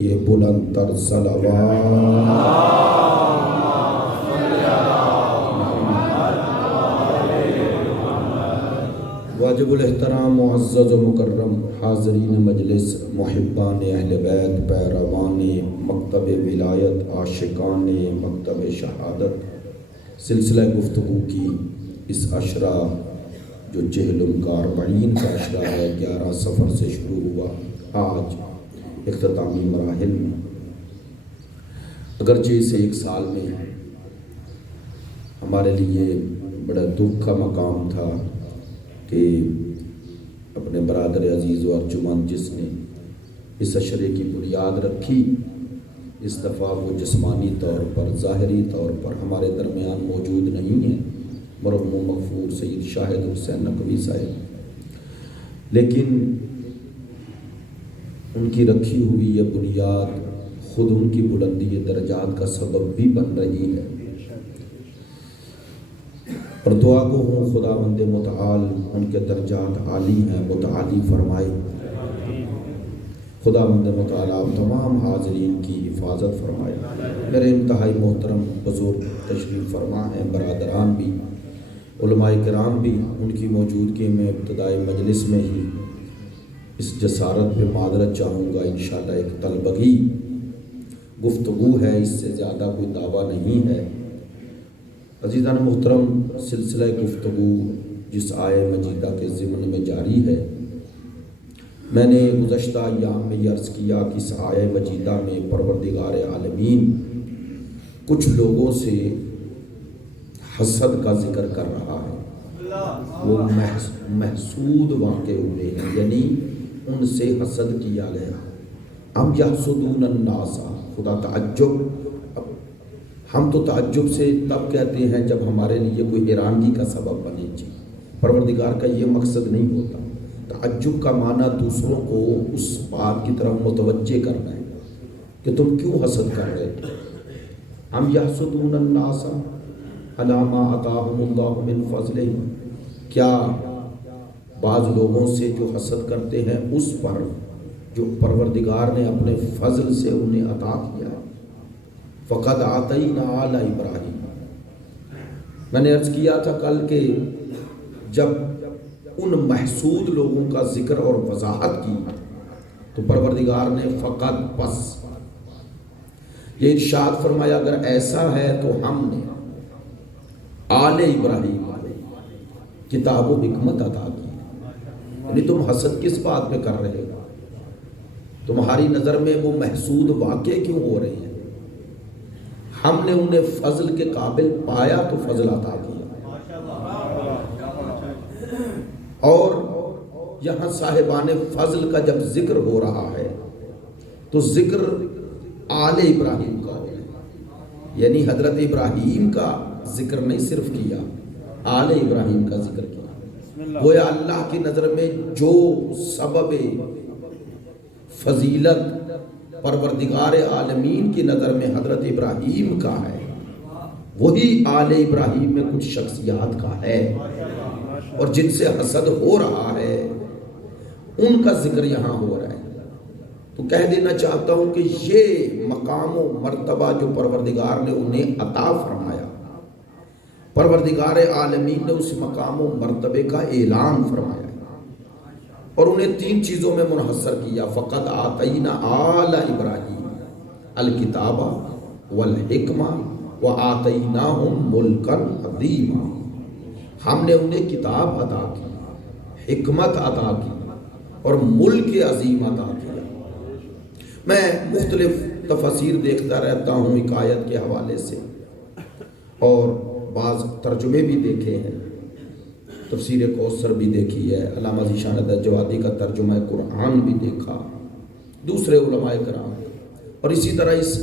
یہ بلند تر صلوات واجب الاحترام معزز و مکرم حاضرین مجلس، محبان اہل بیت، پیروان مکتب ولایت، عاشقان مکتب شہادت، سلسلہ گفتگو کی اس عشرہ جو چہل الکاربعین کا عشرہ ہے، 11 صفر سے شروع ہوا، آج اختتامی مراحل میں، اگرچہ اسے ایک سال میں ہمارے لیے بڑا دکھ کا مقام تھا کہ اپنے برادر عزیز و ارجمند جس نے اس عشرے کی بنیاد رکھی، اس دفعہ وہ جسمانی طور پر، ظاہری طور پر ہمارے درمیان موجود نہیں ہیں، مرحوم و مغفور سید شاہد حسین نقوی صاحب، لیکن ان کی رکھی ہوئی یہ بنیاد خود ان کی بلندی درجات کا سبب بھی بن رہی ہے، اور دعا کو ہوں خداوند متعال ان کے درجات عالی ہیں، متعالی فرمائے۔ خداوند متعال آپ تمام حاضرین کی حفاظت فرمائے۔ میرے انتہائی محترم بزرگ تشریف فرما ہیں، برادران بھی، علماء کرام بھی، ان کی موجودگی میں ابتدائی مجلس میں ہی اس جسارت پہ معذرت چاہوں گا، انشاءاللہ ایک طلبگی گفتگو ہے، اس سے زیادہ کوئی دعویٰ نہیں ہے۔ عزیزان محترم، سلسلہ گفتگو جس آیہ مجیدہ کے ضمن میں جاری ہے، میں نے گزشتہ ایام میں یہ عرض کیا کہ اس آیہ مجیدہ میں پروردگار عالمین کچھ لوگوں سے حسد کا ذکر کر رہا ہے، وہ محسود واقع ہوئے ہیں، یعنی ان سے حسد کیا گیا۔ ام یحسدون الناس، خدا تعجب، ہم تو تعجب سے تب کہتے ہیں جب ہمارے لیے کوئی حیرانگی کا سبب بنے، جی پروردگار کا یہ مقصد نہیں ہوتا۔ تعجب کا معنی دوسروں کو اس بات کی طرف متوجہ کرنا ہے کہ تم کیوں حسد کر رہے ہو۔ ام یحسدون الناس علی ما آتاہم اللہ من فضلہ، کیا بعض لوگوں سے جو حسد کرتے ہیں اس پر جو پروردگار نے اپنے فضل سے انہیں عطا کیا ہے۔ فقد آتینا آل ابراہیم، میں نے عرض کیا تھا کل کہ جب ان محسود لوگوں کا ذکر اور وضاحت کی تو پروردگار نے فقط پس یہ ارشاد فرمایا، اگر ایسا ہے تو ہم نے آل ابراہیم کتاب و حکمت عطا کی، یعنی تم حسد کس بات میں کر رہے ہو؟ تمہاری نظر میں وہ محسود واقع کیوں ہو رہے ہیں؟ ہم نے انہیں فضل کے قابل پایا تو فضل عطا کیا، اور یہاں صاحبان فضل کا جب ذکر ہو رہا ہے تو ذکر آل ابراہیم کا ہو رہا ہے، یعنی حضرت ابراہیم کا ذکر نہیں صرف کیا، آل ابراہیم کا ذکر کیا۔ گویا اللہ کی نظر میں جو سبب فضیلت پروردگار عالمین کی نظر میں حضرت ابراہیم کا ہے، وہی آل ابراہیم میں کچھ شخصیات کا ہے، اور جن سے حسد ہو رہا ہے ان کا ذکر یہاں ہو رہا ہے۔ تو کہہ دینا چاہتا ہوں کہ یہ مقام و مرتبہ جو پروردگار نے انہیں عطا فرمایا، پروردگار عالمین نے اس مقام و مرتبے کا اعلان فرمایا اور انہیں 3 چیزوں میں منحصر کیا۔ فقط آتینا آل ابراہیم الکتاب والحکمہ وآتیناہم ملکا عظیما، ہم نے انہیں کتاب عطا کی، حکمت عطا کی اور ملک عظیم عطا کیا۔ میں مختلف تفاسیر دیکھتا رہتا ہوں ایک آیت کے حوالے سے، اور بعض ترجمے بھی دیکھے ہیں، تفسیر کوثر بھی دیکھی ہے، علامہ ذیشان الجوادی کا ترجمہ قرآن بھی دیکھا، دوسرے علماء کرام، اور اسی طرح اس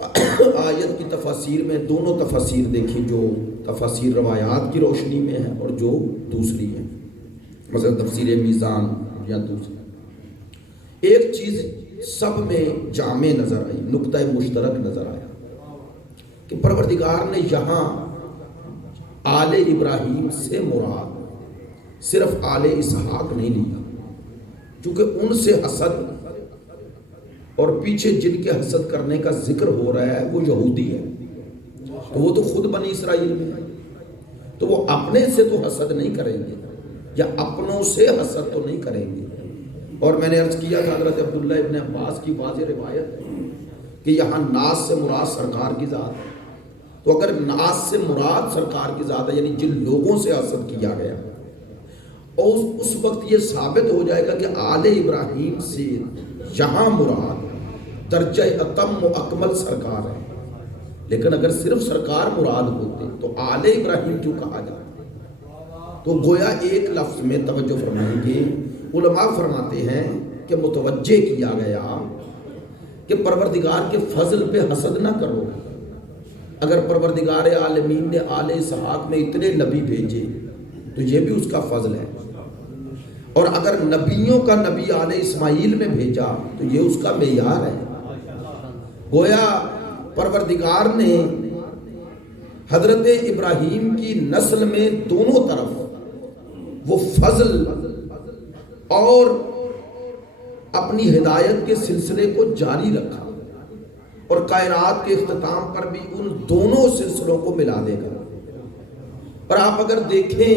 آیت کی تفاسیر میں دونوں تفاسیر دیکھی، جو تفاسیر روایات کی روشنی میں ہیں اور جو دوسری ہیں، مثلا تفسیر میزان یا دوسری۔ ایک چیز سب میں جامع نظر آئی، نقطہ مشترک نظر آیا کہ پروردگار نے یہاں آل ابراہیم سے مراد صرف آل اسحاق نہیں لیا، چونکہ ان سے حسد اور پیچھے جن کے حسد کرنے کا ذکر ہو رہا ہے وہ یہودی ہے، تو وہ تو خود بنی اسرائیل میں ہے، تو وہ اپنے سے تو حسد نہیں کریں گے، یا اپنوں سے حسد تو نہیں کریں گے۔ اور میں نے عرض کیا تھا حضرت عبداللہ ابن عباس کی واضح روایت ہے کہ یہاں ناس سے مراد سرکار کی ذات ہے، تو اگر ناس سے مراد سرکار کی ذات ہے یعنی جن لوگوں سے حسد کیا گیا، اور اس وقت یہ ثابت ہو جائے گا کہ آل ابراہیم سے یہاں مراد درجہ اتم و اکمل سرکار ہے۔ لیکن اگر صرف سرکار مراد ہوتے تو آل ابراہیم کیوں کہا جاتا؟ تو گویا ایک لفظ میں توجہ فرمائیں گے، علماء فرماتے ہیں کہ متوجہ کیا گیا کہ پروردگار کے فضل پہ حسد نہ کرو۔ اگر پروردگار عالمین نے آل اسحاق میں اتنے نبی بھیجے تو یہ بھی اس کا فضل ہے، اور اگر نبیوں کا نبی آل اسماعیل میں بھیجا تو یہ اس کا معیار ہے۔ گویا پروردگار نے حضرت ابراہیم کی نسل میں دونوں طرف وہ فضل اور اپنی ہدایت کے سلسلے کو جاری رکھا، اور کائنات کے اختتام پر بھی ان دونوں سلسلوں کو ملا دے گا۔ اور آپ اگر دیکھیں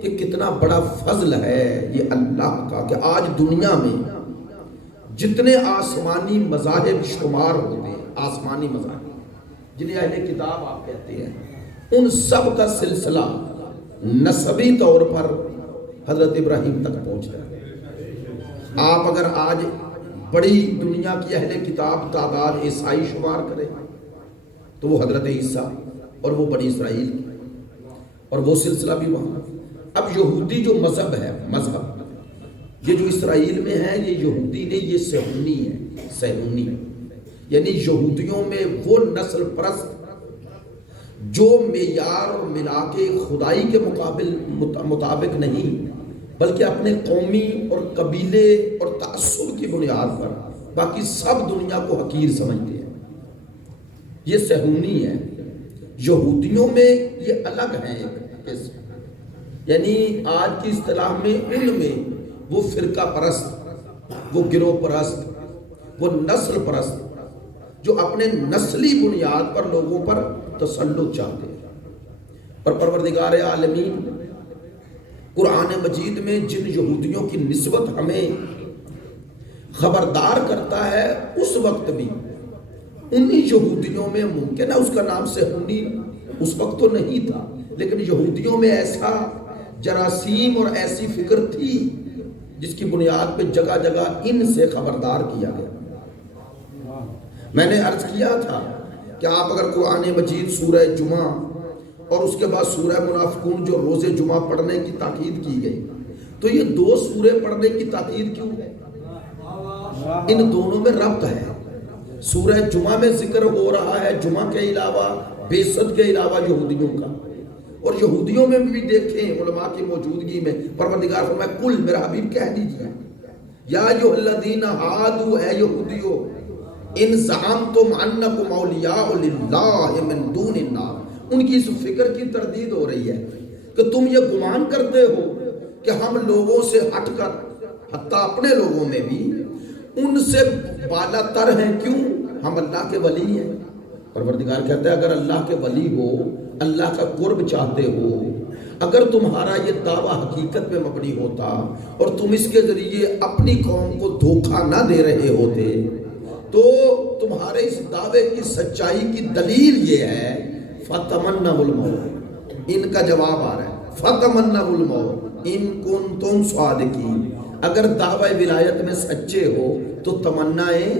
کہ کتنا بڑا فضل ہے یہ اللہ کا کہ آج دنیا میں جتنے آسمانی مذاہب شمار ہوتے ہیں، آسمانی مذاہب جنہیں اہل کتاب آپ کہتے ہیں، ان سب کا سلسلہ نسبی طور پر حضرت ابراہیم تک پہنچتا ہے۔ آپ اگر آج بڑی دنیا کی اہل کتاب تعداد عیسائی شمار کریں تو وہ حضرت عیسیٰ اور وہ بنی اسرائیل اور وہ سلسلہ بھی وہاں۔ اب یہودی جو مذہب ہے، مذہب یہ جو اسرائیل میں ہے، یہ یہودی نہیں، یہ صہیونی ہے۔ صہیونی یعنی یہودیوں میں وہ نسل پرست جو معیار اور ملاک خدائی کے مطابق نہیں، بلکہ اپنے قومی اور قبیلے اور تعصب کی بنیاد پر باقی سب دنیا کو حقیر سمجھتے ہیں، یہ صہیونی ہے۔ یہودیوں میں یہ الگ ہیں ایک قسم، یعنی آج کی اصطلاح میں ان میں وہ فرقہ پرست، وہ گروہ پرست، وہ نسل پرست جو اپنے نسلی بنیاد پر لوگوں پر تسلط چاہتے ہیں۔ اور پروردگار عالمین قرآن مجید میں جن یہودیوں کی نسبت ہمیں خبردار کرتا ہے، اس وقت بھی انہی یہودیوں میں ممکن ہے اس کا نام صہیونی اس وقت تو نہیں تھا، لیکن یہودیوں میں ایسا جراثیم اور ایسی فکر تھی جس کی بنیاد پہ جگہ جگہ ان سے خبردار کیا گیا۔ میں نے عرض کیا تھا کہ آپ اگر قرآن مجید سورہ جمعہ اور اس کے بعد سورہ منافقون جو روز جمعہ پڑھنے کی تاکید کی گئی، تو یہ دو سورے پڑھنے کی تاکید کیوں ہے؟ ان دونوں میں ربط ہے۔ سورہ جمعہ میں ذکر ہو رہا ہے جمعہ کے علاوہ، بیست کے علاوہ یہودیوں کا، اور یہودیوں میں بھی دیکھیں علماء کی موجودگی میں پروردگار فرمائے کل میرا حبیب کہہ دیجئے یا ایھا الذین ہادوا، اے یہودیو، ان زعمتم انکم اولیاء للہ من دون الناس، ان کی اس فکر کی تردید ہو رہی ہے کہ تم یہ گمان کرتے ہو کہ ہم لوگوں سے ہٹ کر، حتیٰ اپنے لوگوں میں بھی ان سے بالا تر ہیں، کیوں؟ ہم اللہ کے ولی ہیں۔ پروردگار کہتا ہے اگر اللہ کے ولی ہو، اللہ کا قرب چاہتے ہو، اگر تمہارا یہ دعویٰ حقیقت میں مبنی ہوتا اور تم اس کے ذریعے اپنی قوم کو دھوکہ نہ دے رہے ہوتے، تو تمہارے اس دعوے کی سچائی کی دلیل یہ ہے فَتَمَنَّوُا الْمَوْتَ، ان کا جواب آ رہا ہے فَتَمَنَّوُا الْمَوْتَ إِن كُنتُمْ صَادِقِينَ، اگر دعوی ولایت میں سچے ہو تو تمنائے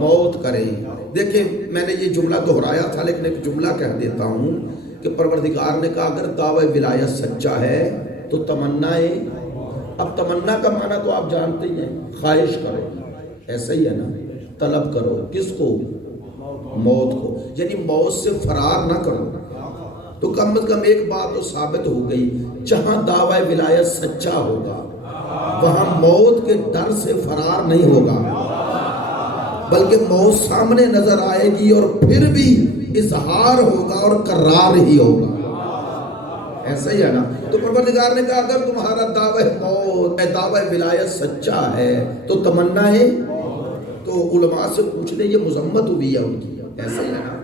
موت کریں۔ دیکھیں میں نے یہ جملہ دہرایا تھا لیکن ایک جملہ کہہ دیتا ہوں کہ پروردگار نے کہا اگر دعوی ولایت سچا ہے تو تمنائے، اب تمنا کا معنی تو آپ جانتے ہی ہیں، خواہش کرو، ایسا ہی ہے نا، طلب کرو، کس کو؟ موت کو، یعنی موت سے فرار نہ کرو۔ تو کم از کم ایک بات تو ثابت ہو گئی، جہاں دعوی ولایت سچا ہوگا وہاں موت کے ڈر سے فرار نہیں ہوگا، بلکہ موت سامنے نظر آئے گی اور پھر بھی اظہار ہوگا اور قرار ہی ہوگا، ایسا ہی ہے نا۔ تو پروردگار نے کہا اگر تمہارا دعوی ولایت سچا ہے تو تمنا ہے، تو علماء سے پوچھ لیں یہ مذمت ہوئی ہے ان کی، ایسا ہی ہے نا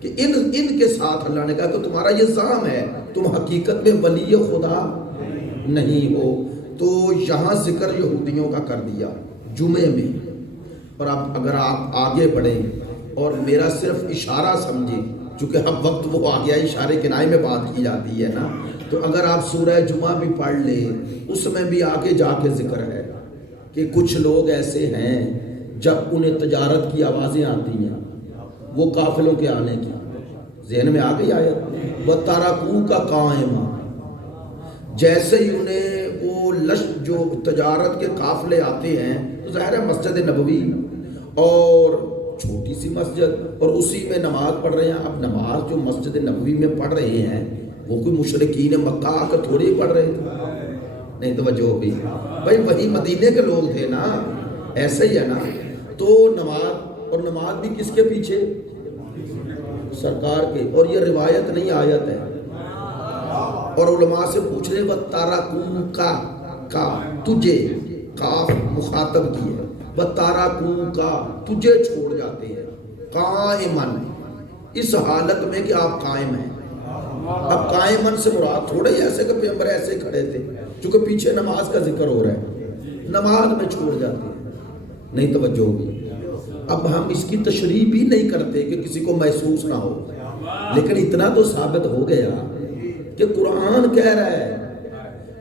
کہ ان کے ساتھ اللہ نے کہا کہ تمہارا یہ زعم ہے، تم حقیقت میں ولی خدا نہیں ہو۔ تو یہاں ذکر یہودیوں کا کر دیا جمعے میں، اور اب اگر آپ آگے بڑھیں اور میرا صرف اشارہ سمجھیں، چونکہ اب وقت وہ آ گیا اشارے کنائے میں بات کی جاتی ہے نا، تو اگر آپ سورہ جمعہ بھی پڑھ لیں اس میں بھی آگے جا کے ذکر ہے کہ کچھ لوگ ایسے ہیں جب انہیں تجارت کی آوازیں آتی ہیں، وہ قافلوں کے آنے کی، ذہن میں آ گئی آیت وَتَرَكُوكَ قَائِمًا، جیسے ہی انہیں وہ جو تجارت کے قافلے آتے ہیں تو ظاہر ہے مسجد نبوی اور چھوٹی سی مسجد اور اسی میں نماز پڑھ رہے ہیں۔ اب نماز جو مسجد نبوی میں پڑھ رہے ہیں وہ کوئی مشرکین مکہ آ کر تھوڑی پڑھ رہے تھے، نہیں توجہ ہوگی بھائی، وہی مدینے کے لوگ تھے نا، ایسے ہی ہے نا۔ تو نماز، اور نماز بھی کس کے پیچھے؟ سرکار کے، اور یہ روایت نہیں آیت ہے۔ اور علماء سے پوچھ رہے وَتَرَكُوكَ، تجھے، کاف مخاطب کی ہے، وَتَرَكُوكَ تجھے چھوڑ جاتے ہیں، قائمًا اس حالت میں کہ آپ قائم ہیں۔ اب قائمًا سے مراد تھوڑے ہی ایسے کہ پیغمبر ایسے کھڑے تھے، چونکہ پیچھے نماز کا ذکر ہو رہا ہے، نماز میں چھوڑ جاتے ہیں، نہیں توجہ ہوگی۔ اب ہم اس کی تشریح بھی نہیں کرتے کہ کسی کو محسوس نہ ہو، لیکن اتنا تو ثابت ہو گیا کہ قرآن کہہ رہا ہے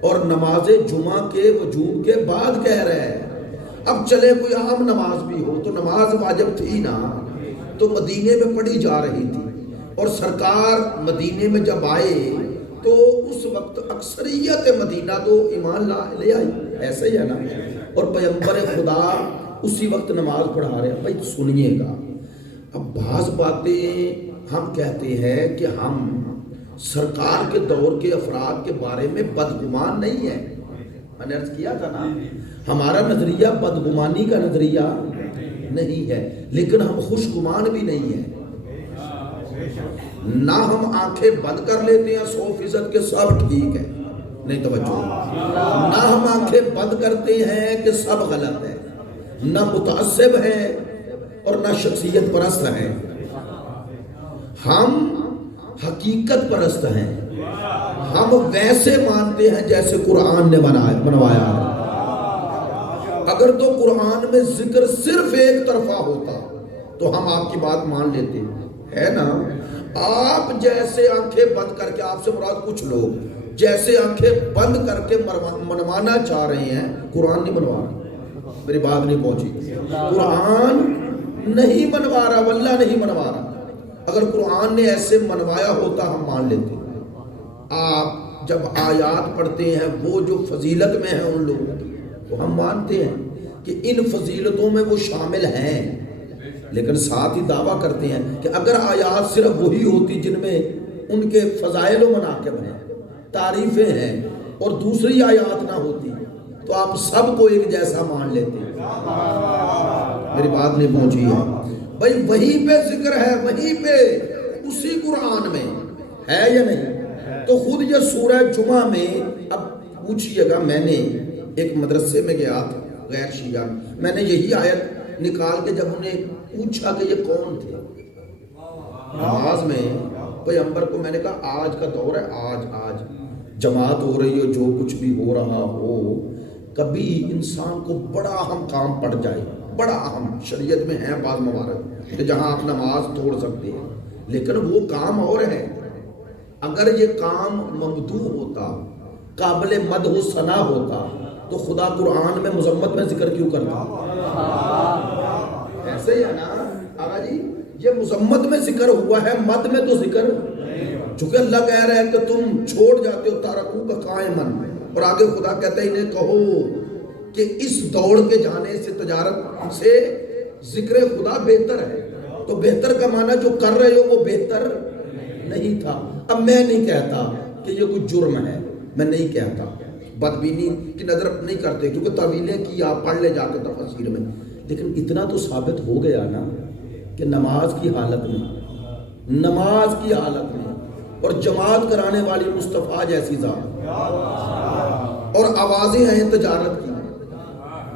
اور نماز جمعہ کے وجوب کے بعد کہہ رہا ہے۔ اب چلے کوئی عام نماز بھی ہو تو نماز واجب تھی نا، تو مدینے میں پڑھی جا رہی تھی، اور سرکار مدینے میں جب آئے تو اس وقت اکثریت مدینہ تو ایمان لے آئی، ایسا ہی ہے نا، اور پیغمبر خدا اسی وقت نماز پڑھا رہے ہیں۔ بھائی سنیے گا، اب بعض باتیں ہم کہتے ہیں کہ ہم سرکار کے دور کے افراد کے بارے میں بدگمان نہیں ہے، میں نے عرض کیا تھا نا، ہمارا نظریہ بدگمانی کا نظریہ نہیں ہے، لیکن ہم خوش گمان بھی نہیں ہیں، نہ ہم آنکھیں بند کر لیتے ہیں 100% کہ سب ٹھیک ہے، نہیں توجہ، نہ ہم آنکھیں بند کرتے ہیں کہ سب غلط ہے، نہ متعصب ہے اور نہ شخصیت پرست ہے، ہم حقیقت پرست ہیں، ہم ویسے مانتے ہیں جیسے قرآن نے بنوایا ہے۔ اگر تو قرآن میں ذکر صرف ایک طرفہ ہوتا تو ہم آپ کی بات مان لیتے، ہے نا۔ آپ جیسے آنکھیں بند کر کے، آپ سے مراد کچھ لوگ جیسے آنکھیں بند کر کے منوانا چاہ رہے ہیں، قرآن نہیں منوا رہا، میری بات نہیں پہنچی، قرآن نہیں منوا رہا، واللہ نہیں منوا رہا۔ اگر قرآن نے ایسے منوایا ہوتا ہم مان لیتے۔ آپ جب آیات پڑھتے ہیں وہ جو فضیلت میں ہیں ان لوگوں کی، تو ہم مانتے ہیں کہ ان فضیلتوں میں وہ شامل ہیں، لیکن ساتھ ہی دعویٰ کرتے ہیں کہ اگر آیات صرف وہی ہوتی جن میں ان کے فضائل و مناقب ہیں، تعریفیں ہیں، اور دوسری آیات نہ ہوتی تو آپ سب کو ایک جیسا مان لیتے۔ میری بات نہیں پہنچی ہے بھائی، وہیں پہ ذکر ہے، وہیں پہ اسی قرآن میں ہے یا نہیں؟ تو خود یہ سورہ جمعہ میں، اب پوچھئے گا، میں نے ایک مدرسے میں گیا تھا غیر شیعہ، میں نے یہی آیت نکال کے جب انہیں پوچھا کہ یہ کون تھے نماز میں، پیغمبر کو میں نے کہا آج کا دور ہے، آج جماعت ہو رہی ہو، جو کچھ بھی ہو رہا ہو، کبھی انسان کو بڑا اہم کام پڑ جائے، بڑا اہم، شریعت میں ہیں بعض موارد کہ جہاں آپ نماز توڑ سکتے ہیں، لیکن وہ کام اور ہے۔ اگر یہ کام ممدوح ہوتا، قابل مدح و ثنا ہوتا، تو خدا قرآن میں مذمت میں ذکر کیوں کرتا؟ ایسے ہی ہے نا آقا جی، یہ مذمت میں ذکر ہوا ہے، مد میں تو ذکر، چونکہ اللہ کہہ رہا ہے کہ تم چھوڑ جاتے ہو تارکوک قائمًا، اور آگے خدا کہتا ہے انہیں کہو کہ اس دوڑ کے جانے سے، تجارت سے ذکر خدا بہتر ہے۔ تو بہتر کا معنی جو کر رہے ہو وہ بہتر نہیں تھا۔ اب میں نہیں کہتا کہ یہ کوئی جرم ہے، میں نہیں کہتا، بدبینی کی نظر نہیں کرتے، کیونکہ تعویلیں کی آپ پڑھ لے جا کے تفسیر میں، لیکن اتنا تو ثابت ہو گیا نا کہ نماز کی حالت میں اور جماعت کرانے والی مصطفیٰ جیسی ذات، اور آوازیں ہیں تجارت کی،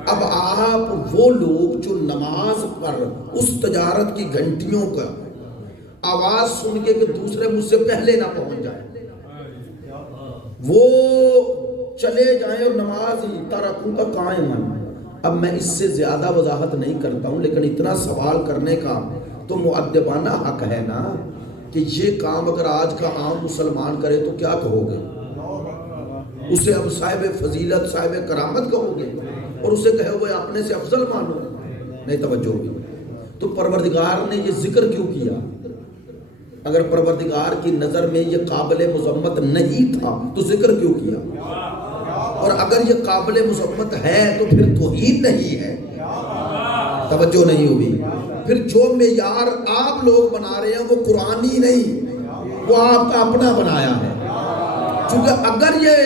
اب آپ وہ لوگ جو نماز پر اس تجارت کی گھنٹیوں کا آواز سن کے کہ دوسرے مجھ سے پہلے نہ پہنچ جائیں، وہ چلے جائیں اور نماز ہی ترکوں کا قائمن. اب میں اس سے زیادہ وضاحت نہیں کرتا ہوں، لیکن اتنا سوال کرنے کا تو مؤدبانہ حق ہے نا کہ یہ کام اگر آج کا عام مسلمان کرے تو کیا کہو گے؟ اسے اب صاحب فضیلت صاحب کرامت کہو گے اور اسے کہے ہوئے اپنے سے افضل مانو؟ نہیں، توجہ ہوگی. تو پروردگار نے یہ ذکر کیوں کیا؟ اگر پروردگار کی نظر میں یہ قابل مذمت نہیں تھا تو ذکر کیوں کیا؟ اور اگر یہ قابل مذمت ہے تو پھر توہین نہیں ہے؟ توجہ نہیں ہوئی. پھر جو معیار آپ لوگ بنا رہے ہیں وہ قرآنی نہیں، وہ آپ کا اپنا بنایا ہے. چونکہ اگر یہ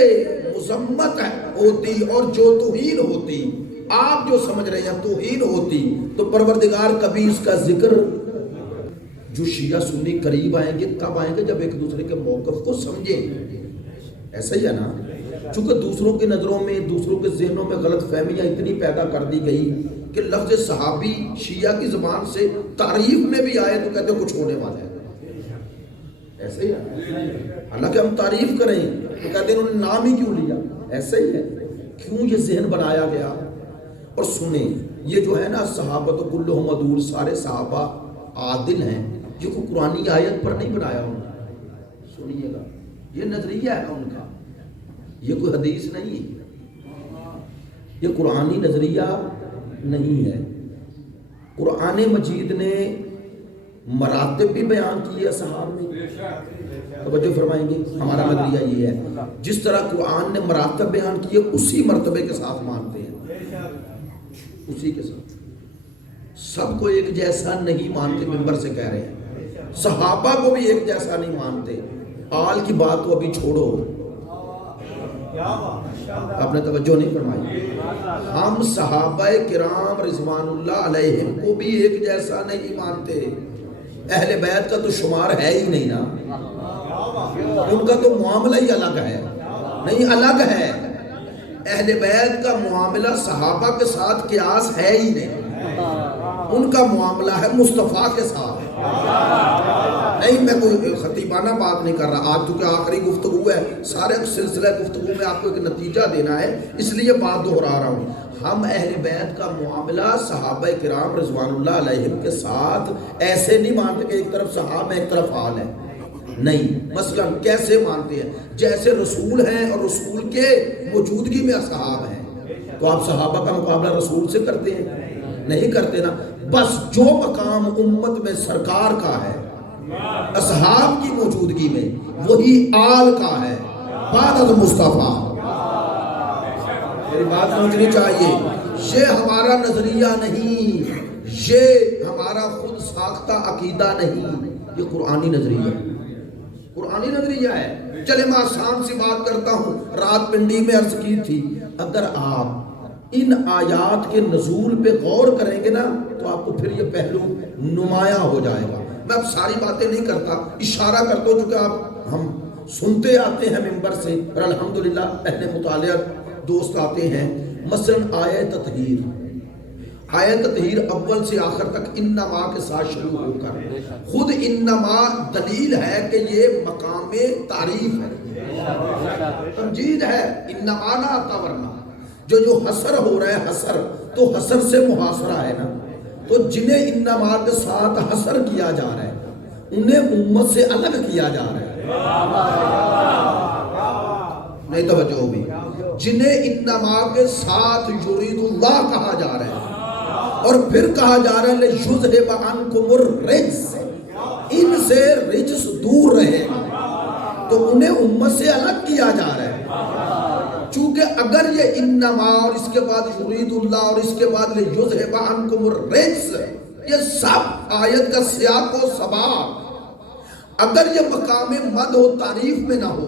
مذمت ہوتی اور جو توہین ہوتی، آپ جو سمجھ رہے ہیں توہین ہوتی، تو پروردگار کبھی اس کا ذکر. جو شیعہ سنی قریب آئیں گے تب آئیں گے جب ایک دوسرے کے موقف کو سمجھیں. ایسا ہی ہے نا؟ چونکہ دوسروں کی نظروں میں، دوسروں کے ذہنوں میں غلط فہمیاں اتنی پیدا کر دی گئی کہ لفظ صحابی شیعہ کی زبان سے تعریف میں بھی آئے تو کہتے کچھ ہونے والا ہے. ایسے ہی ہے. حالانکہ ہم تعریف کریں تو کہتے ہیں انہوں نے نام ہی کیوں لیا. ایسے ہی ہے. کیوں یہ ذہن بنایا گیا؟ اور سنیں، یہ جو ہے نا صحابہ کلہم عدول، سارے صحابہ عادل ہیں، یہ کوئی قرآنی آیت پر نہیں بنایا ان کا. سنیے گا، یہ نظریہ ہے ان کا، یہ کوئی حدیث نہیں، یہ قرآنی نظریہ نہیں ہے. قرآن مجید نے مراتب بھی بیان کی ہے صحابہ نے. توجہ فرمائیں گے، ہمارا نظریہ یہ ہے جس طرح قرآن نے مراتب بیان کیے اسی مرتبے کے ساتھ مانتے ہیں، اسی کے ساتھ. سب کو ایک جیسا نہیں مانتے، ممبر سے کہہ رہے ہیں. صحابہ کو بھی ایک جیسا نہیں مانتے. آل کی بات تو ابھی چھوڑو، آپ نے توجہ نہیں فرمائی. ہم صحابہ کرام رضوان اللہ علیہم کو بھی ایک جیسا نہیں مانتے. اہل بیت کا تو شمار ہے ہی نہیں نا، ان کا تو معاملہ ہی الگ ہے. نہیں، الگ ہے. اہل بیت کا معاملہ صحابہ کے ساتھ قیاس ہے ہی نہیں. ان کا معاملہ ہے مصطفیٰ کے ساتھ. نہیں، میں کوئی خطیبانہ بات نہیں کر رہا. آج چونکہ آخری گفتگو ہے، سارے سلسلہ گفتگو میں آپ کو ایک نتیجہ دینا ہے، اس لیے بات دہرا رہا ہوں. ہم اہل بیت کا معاملہ صحابہ کرام رضوان اللہ علیہم کے ساتھ ایسے نہیں مانتے کہ ایک طرف صحابہ ایک طرف حال ہے. نہیں، مثلا کیسے مانتے ہیں؟ جیسے رسول ہیں اور رسول کے موجودگی میں اصحاب ہیں، تو آپ صحابہ کا مقابلہ رسول سے کرتے ہیں؟ نہیں کرتے نا. بس جو مقام امت میں سرکار کا ہے اصحاب کی موجودگی میں، وہی آل کا ہے بعد از مصطفیٰ. میری بات سمجھنی چاہیے. یہ ہمارا نظریہ نہیں، یہ ہمارا خود ساختہ عقیدہ نہیں، یہ قرآنی نظریہ ہے. قرآنی نظریہ ہے. چلے میں آسان سی بات کرتا ہوں. رات پنڈی میں عرض کی تھی، اگر آپ ان آیات کے نزول پہ غور کریں گے نا تو آپ کو پھر یہ پہلو نمایاں ہو جائے گا. میں اب ساری باتیں نہیں کرتا، اشارہ کرتا ہوں چونکہ آپ ہم سنتے آتے ہیں ممبر سے اور الحمدللہ اہل مطالعہ دوست آتے ہیں. مثلا آیت تطہیر اول سے آخر تک انما کے ساتھ شروع ہو کر خود انما دلیل ہے کہ یہ مقام تعریف ہے، تمجید ہے. انما نہ آتا ورنہ جو حسر ہو رہا ہے، حسر تو حسر سے محاصرہ ہے نا. تو جنہیں انما کے ساتھ حسر کیا جا رہا ہے انہیں امت سے الگ کیا جا رہا ہے. نہیں توجہ ہوگی. جنہیں انما کے ساتھ یرید اللہ کہا جا رہا ہے اور پھر کہا جا رہا ہے لیذھب عنکم الرجس، ان سے رجس دور رہے، تو انہیں امت سے الگ کیا جا رہا ہے. چونکہ اگر یہ انما اور اس کے بعد یرید اللہ اور اس کے بعد لیذھب عنکم الرجس، یہ سب آیت کا سیاق و سباق، اگر یہ مقام مد و تعریف میں نہ ہو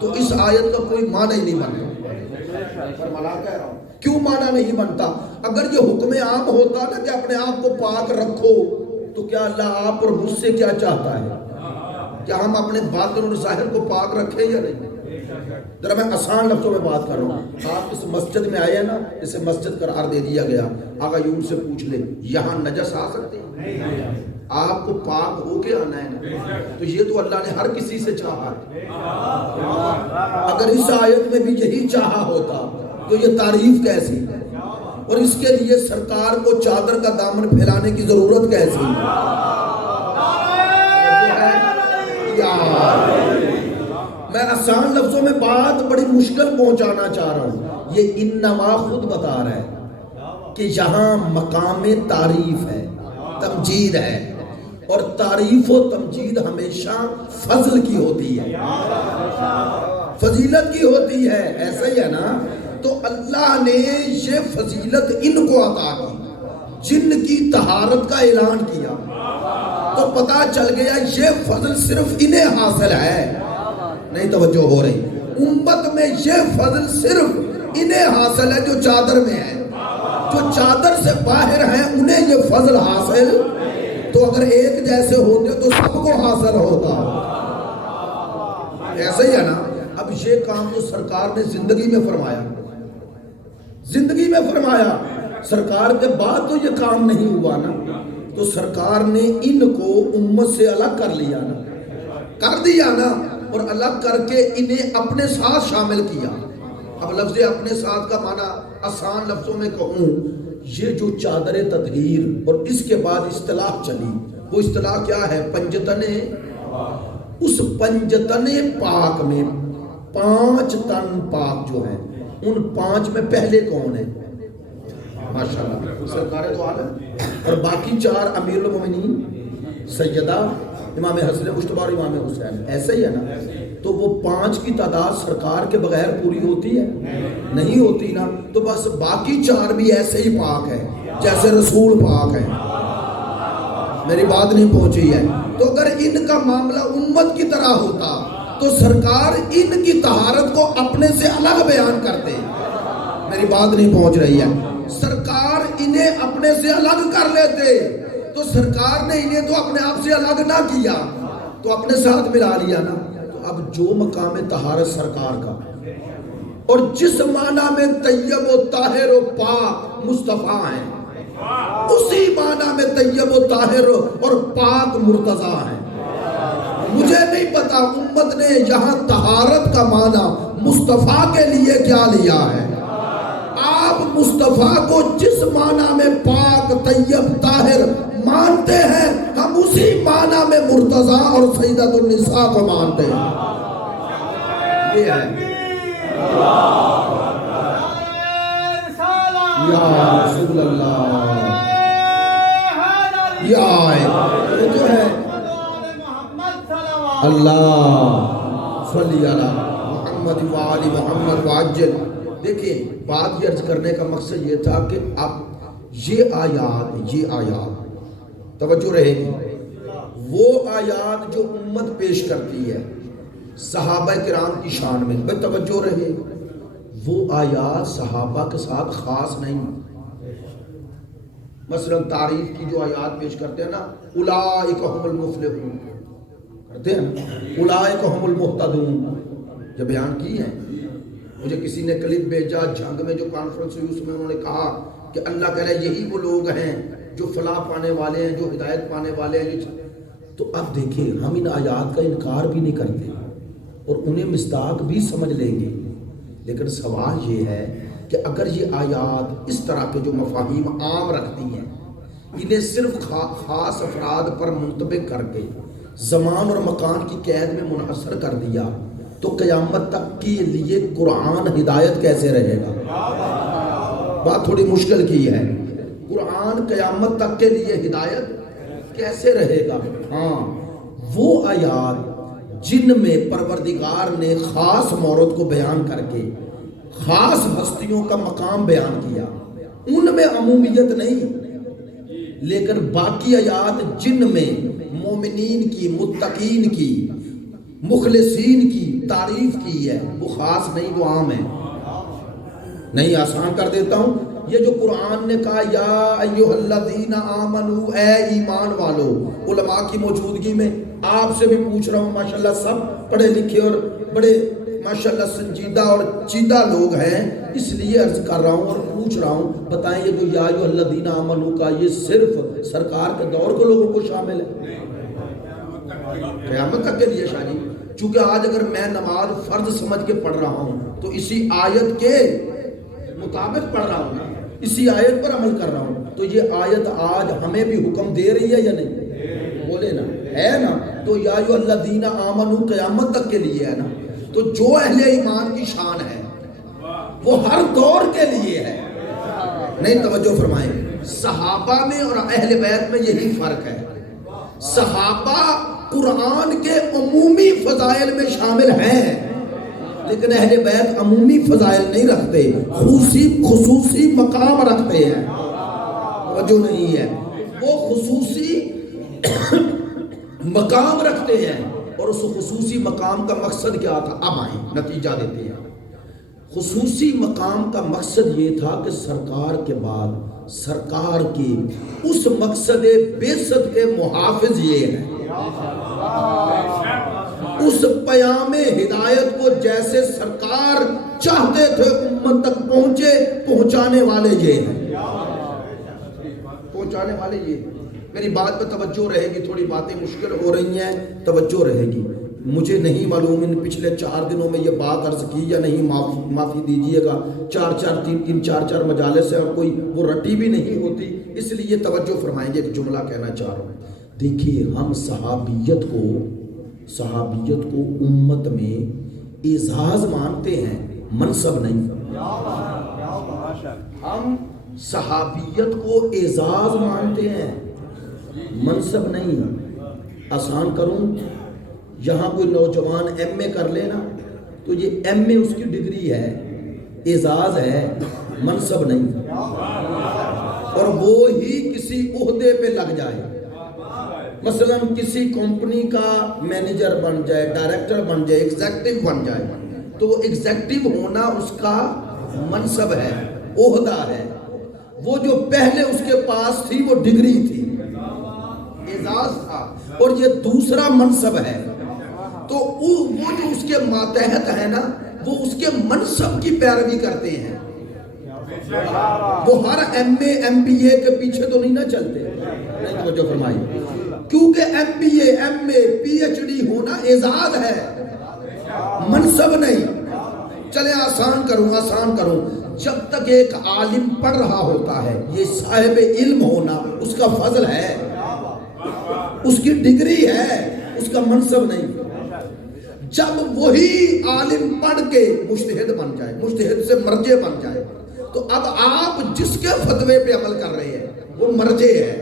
تو اس آیت کا کوئی معنی ہی نہیں بنتا. کیوں معنی نہیں بنتا؟ اگر یہ حکم عام ہوتا نا کہ اپنے آپ کو پاک رکھو، تو کیا اللہ آپ اور مجھ سے کیا چاہتا ہے؟ کیا ہم اپنے باطن اور ظاہر کو پاک رکھیں یا نہیں؟ ذرا میں آسان لفظوں میں بات کر رہا ہوں. آپ اس مسجد میں آئے ہیں نا, اسے مسجد قرار دے دیا گیا. آقا یوں سے پوچھ لے یہاں نجس آ سکتے ہیں؟ آپ کو پاک ہو کے آنا ہے نا. تو یہ تو اللہ نے ہر کسی سے چاہا ہے. اگر اس آیت میں بھی یہی چاہا ہوتا تو یہ تعریف کیسی, اور اس کے لیے سرکار کو چادر کا دامن پھیلانے کی ضرورت کیسی؟ میں آسان لفظوں میں بات بڑی مشکل پہنچانا چاہ رہا ہوں. یہ انما خود بتا رہا ہے کہ یہاں مقام تعریف ہے, تمجید ہے, اور تعریف و تمجید ہمیشہ فضل کی ہوتی ہے, فضیلت کی ہوتی ہے. ایسا ہی ہے نا. تو اللہ نے یہ فضیلت ان کو عطا کی جن کی طہارت کا اعلان کیا, تو پتا چل گیا یہ فضل صرف انہیں حاصل ہے. نہیں توجہ ہو رہی. امت میں یہ فضل صرف انہیں حاصل ہے جو چادر میں ہے. جو چادر سے باہر ہیں انہیں یہ فضل حاصل. تو اگر ایک جیسے ہوتے تو سب کو حاصل ہوتا. ایسا ہی ہے نا. اب یہ کام تو سرکار نے زندگی میں فرمایا, زندگی میں فرمایا. سرکار کے بعد تو یہ کام نہیں ہوا نا. تو سرکار نے ان کو امت سے الگ کر لیا نا, کر دیا نا, اور الگ کر کے انہیں اپنے ساتھ شامل کیا. اب لفظ اپنے ساتھ کا معنی آسان لفظوں میں کہوں, یہ جو چادر تطہیر اور اس کے بعد اصطلاح چلی, وہ اصطلاح کیا ہے؟ پنجتن. اس پنجتن پاک میں 5 تن پاک جو ہیں, ان 5 میں پہلے کون ہیں؟ ماشاءاللہ سرکار دو عالم. اور باقی 4 امیر المومنین, سیدہ, امام حسن مجتبی اور امام حسین. ایسا ہی ہے نا. تو وہ 5 کی تعداد سرکار کے بغیر پوری ہوتی ہے؟ نہیں ہوتی نا. تو بس باقی 4 بھی ایسے ہی پاک ہیں جیسے رسول پاک ہیں. میری بات نہیں پہنچی ہے. تو اگر ان کا معاملہ امت کی طرح ہوتا تو سرکار ان کی طہارت کو اپنے سے الگ بیان کرتے. میری بات نہیں پہنچ رہی ہے. سرکار انہیں اپنے سے الگ کر لیتے, تو سرکار نے انہیں تو اپنے آپ سے الگ نہ کیا, تو اپنے ساتھ ملا لیا نا. تو اب جو مقام طہارت سرکار کا, اور جس معنی میں طیب و طاہر و پاک مصطفیٰ ہیں, اسی معنی میں طیب و طاہر اور پاک مرتضیٰ ہیں. مجھے نہیں پتا امت نے یہاں طہارت کا معنی مصطفیٰ کے لیے کیا لیا ہے. آپ مصطفیٰ کو جس معنی میں پاک طیب طاہر مانتے ہیں, ہم اسی معنی میں مرتضیٰ اور سیدۃ النساء کو مانتے ہیں. یہ ہے یا رسول اللہ. یہ جو ہے اللہ صلی علی محمد وآل محمد وعجل. دیکھیں بات یہ عرض کرنے کا مقصد یہ تھا کہ اب یہ آیات توجہ رہے گی, وہ آیات جو امت پیش کرتی ہے صحابہ کرام کی شان میں, بھئی توجہ رہے, وہ آیات صحابہ کے ساتھ خاص نہیں. مثلا تعریف کی جو آیات پیش کرتے ہیں نا, اولئک هم المفلحون کرتے ہیں, اولئک هم المہتدون, جو بیان کی ہیں. مجھے کسی نے کلپ بھیجا جنگ میں جو کانفرنس ہوئی, اس میں انہوں نے کہا کہ اللہ کہہ رہا ہے یہی وہ لوگ ہیں جو فلاح پانے والے ہیں, جو ہدایت پانے والے ہیں. تو اب دیکھیں ہم ان آیات کا انکار بھی نہیں کرتے اور انہیں مصداق بھی سمجھ لیں گے, لیکن سوال یہ ہے کہ اگر یہ آیات اس طرح کے جو مفاہیم عام رکھتی ہیں, انہیں صرف خاص افراد پر منطبق کر کے زمان اور مکان کی قید میں منحصر کر دیا, تو قیامت تک کے لیے قرآن ہدایت کیسے رہے گا؟ بات تھوڑی مشکل کی ہے. قرآن قیامت تک کے لیے ہدایت کیسے رہے گا؟ ہاں, وہ آیات جن میں پروردگار نے خاص مورد کو بیان کر کے خاص ہستیوں کا مقام بیان کیا, ان میں عمومیت نہیں. لیکن باقی آیات جن میں مومنین کی, متقین کی, مخلصین کی تعریف کی ہے, وہ خاص نہیں, وہ عام ہے. نہیں, آسان کر دیتا ہوں. یہ جو قرآن نے کہا یا ایھا الذین آمنو, اے ایمان والو, علماء کی موجودگی میں آپ سے بھی پوچھ رہا ہوں, ماشاءاللہ سب پڑھے لکھے اور بڑے ماشاءاللہ سنجیدہ اور چیدہ لوگ ہیں، اس لیے عرض کر رہا ہوں اور پوچھ رہا ہوں، بتائیں یہ جو یا ایھا الذین آمنوا کا یہ صرف سرکار کے دور کے لوگوں کو شامل ہے؟ قیامت تک کے لیے شاہ جی، چونکہ آج اگر میں نماز فرض سمجھ کے پڑھ رہا ہوں تو اسی آیت کے مطابق پڑھ رہا ہوں، اسی آیت پر عمل کر رہا ہوں، تو یہ آیت آج ہمیں بھی حکم دے رہی ہے یا نہیں؟ بولے نا، ہے نا؟ تو یا ایھا الذین آمنوا قیامت تک کے لیے ہے نا، تو جو اہل ایمان کی شان ہے وہ ہر دور کے لیے ہے۔ نہیں توجہ فرمائیں، صحابہ میں اور اہل بیت میں یہی فرق ہے، صحابہ قرآن کے عمومی فضائل میں شامل ہیں لیکن اہل بیت عمومی فضائل نہیں رکھتے، خصوصی مقام رکھتے ہیں، توجہ نہیں ہے، وہ خصوصی مقام رکھتے ہیں، اور اس خصوصی مقام کا مقصد کیا تھا؟ اب آئیں نتیجہ دیتے ہیں۔ خصوصی مقام کا مقصد یہ تھا کہ سرکار کے بعد سرکار کی اس مقصد بعثت کے محافظ یہ ہیں، اس پیام ہدایت کو جیسے سرکار چاہتے تھے امت تک پہنچے، پہنچانے والے یہ ہیں، پہنچانے والے یہ ہیں۔ میری بات پہ توجہ رہے گی، تھوڑی باتیں مشکل ہو رہی ہیں، توجہ رہے گی۔ مجھے نہیں معلوم ان پچھلے 4 دنوں میں یہ بات عرض کی یا نہیں، معافی دیجئے گا، 4 مجالس سے اور کوئی وہ رٹی بھی نہیں ہوتی، اس لیے توجہ فرمائیں گے۔ ایک جملہ کہنا چاہ رہا ہوں، دیکھیے ہم صحابیت کو امت میں اعزاز مانتے ہیں، منصب نہیں۔ ہم صحابیت کو اعزاز مانتے ہیں، منصب نہیں۔ آسان کروں، یہاں کوئی نوجوان ایم اے کر لینا تو یہ ایم اے اس کی ڈگری ہے، اعزاز ہے، منصب نہیں۔ اور وہ ہی کسی عہدے پہ لگ جائے، مثلا کسی کمپنی کا مینیجر بن جائے، ڈائریکٹر بن جائے، ایگزیکٹو بن جائے، تو وہ ایگزیکٹو ہونا اس کا منصب ہے، عہدہ ہے۔ وہ جو پہلے اس کے پاس تھی وہ ڈگری تھی، اعزاز تھا، اور یہ دوسرا منصب ہے۔ تو وہ جو اس کے ماتحت ہے نا، وہ اس کے منصب کی پیروی کرتے ہیں۔ وہ ہر ایم اے ایم بی اے کے پیچھے تو نہیں نہ چلتے، نہیں توجہ فرمائی، کیونکہ M B A M A P H D ہونا اعزاز ہے، منصب نہیں۔ چلے آسان کروں، جب تک ایک عالم پڑھ رہا ہوتا ہے، یہ صاحب علم ہونا اس کا فضل ہے، اس کی ڈگری ہے، اس کا منصب نہیں۔ جب وہی عالم پڑھ کے مجتہد بن جائے، مجتہد سے مرجع بن جائے، تو اب آپ جس کے فتوے پہ عمل کر رہے ہیں وہ مرجع ہے،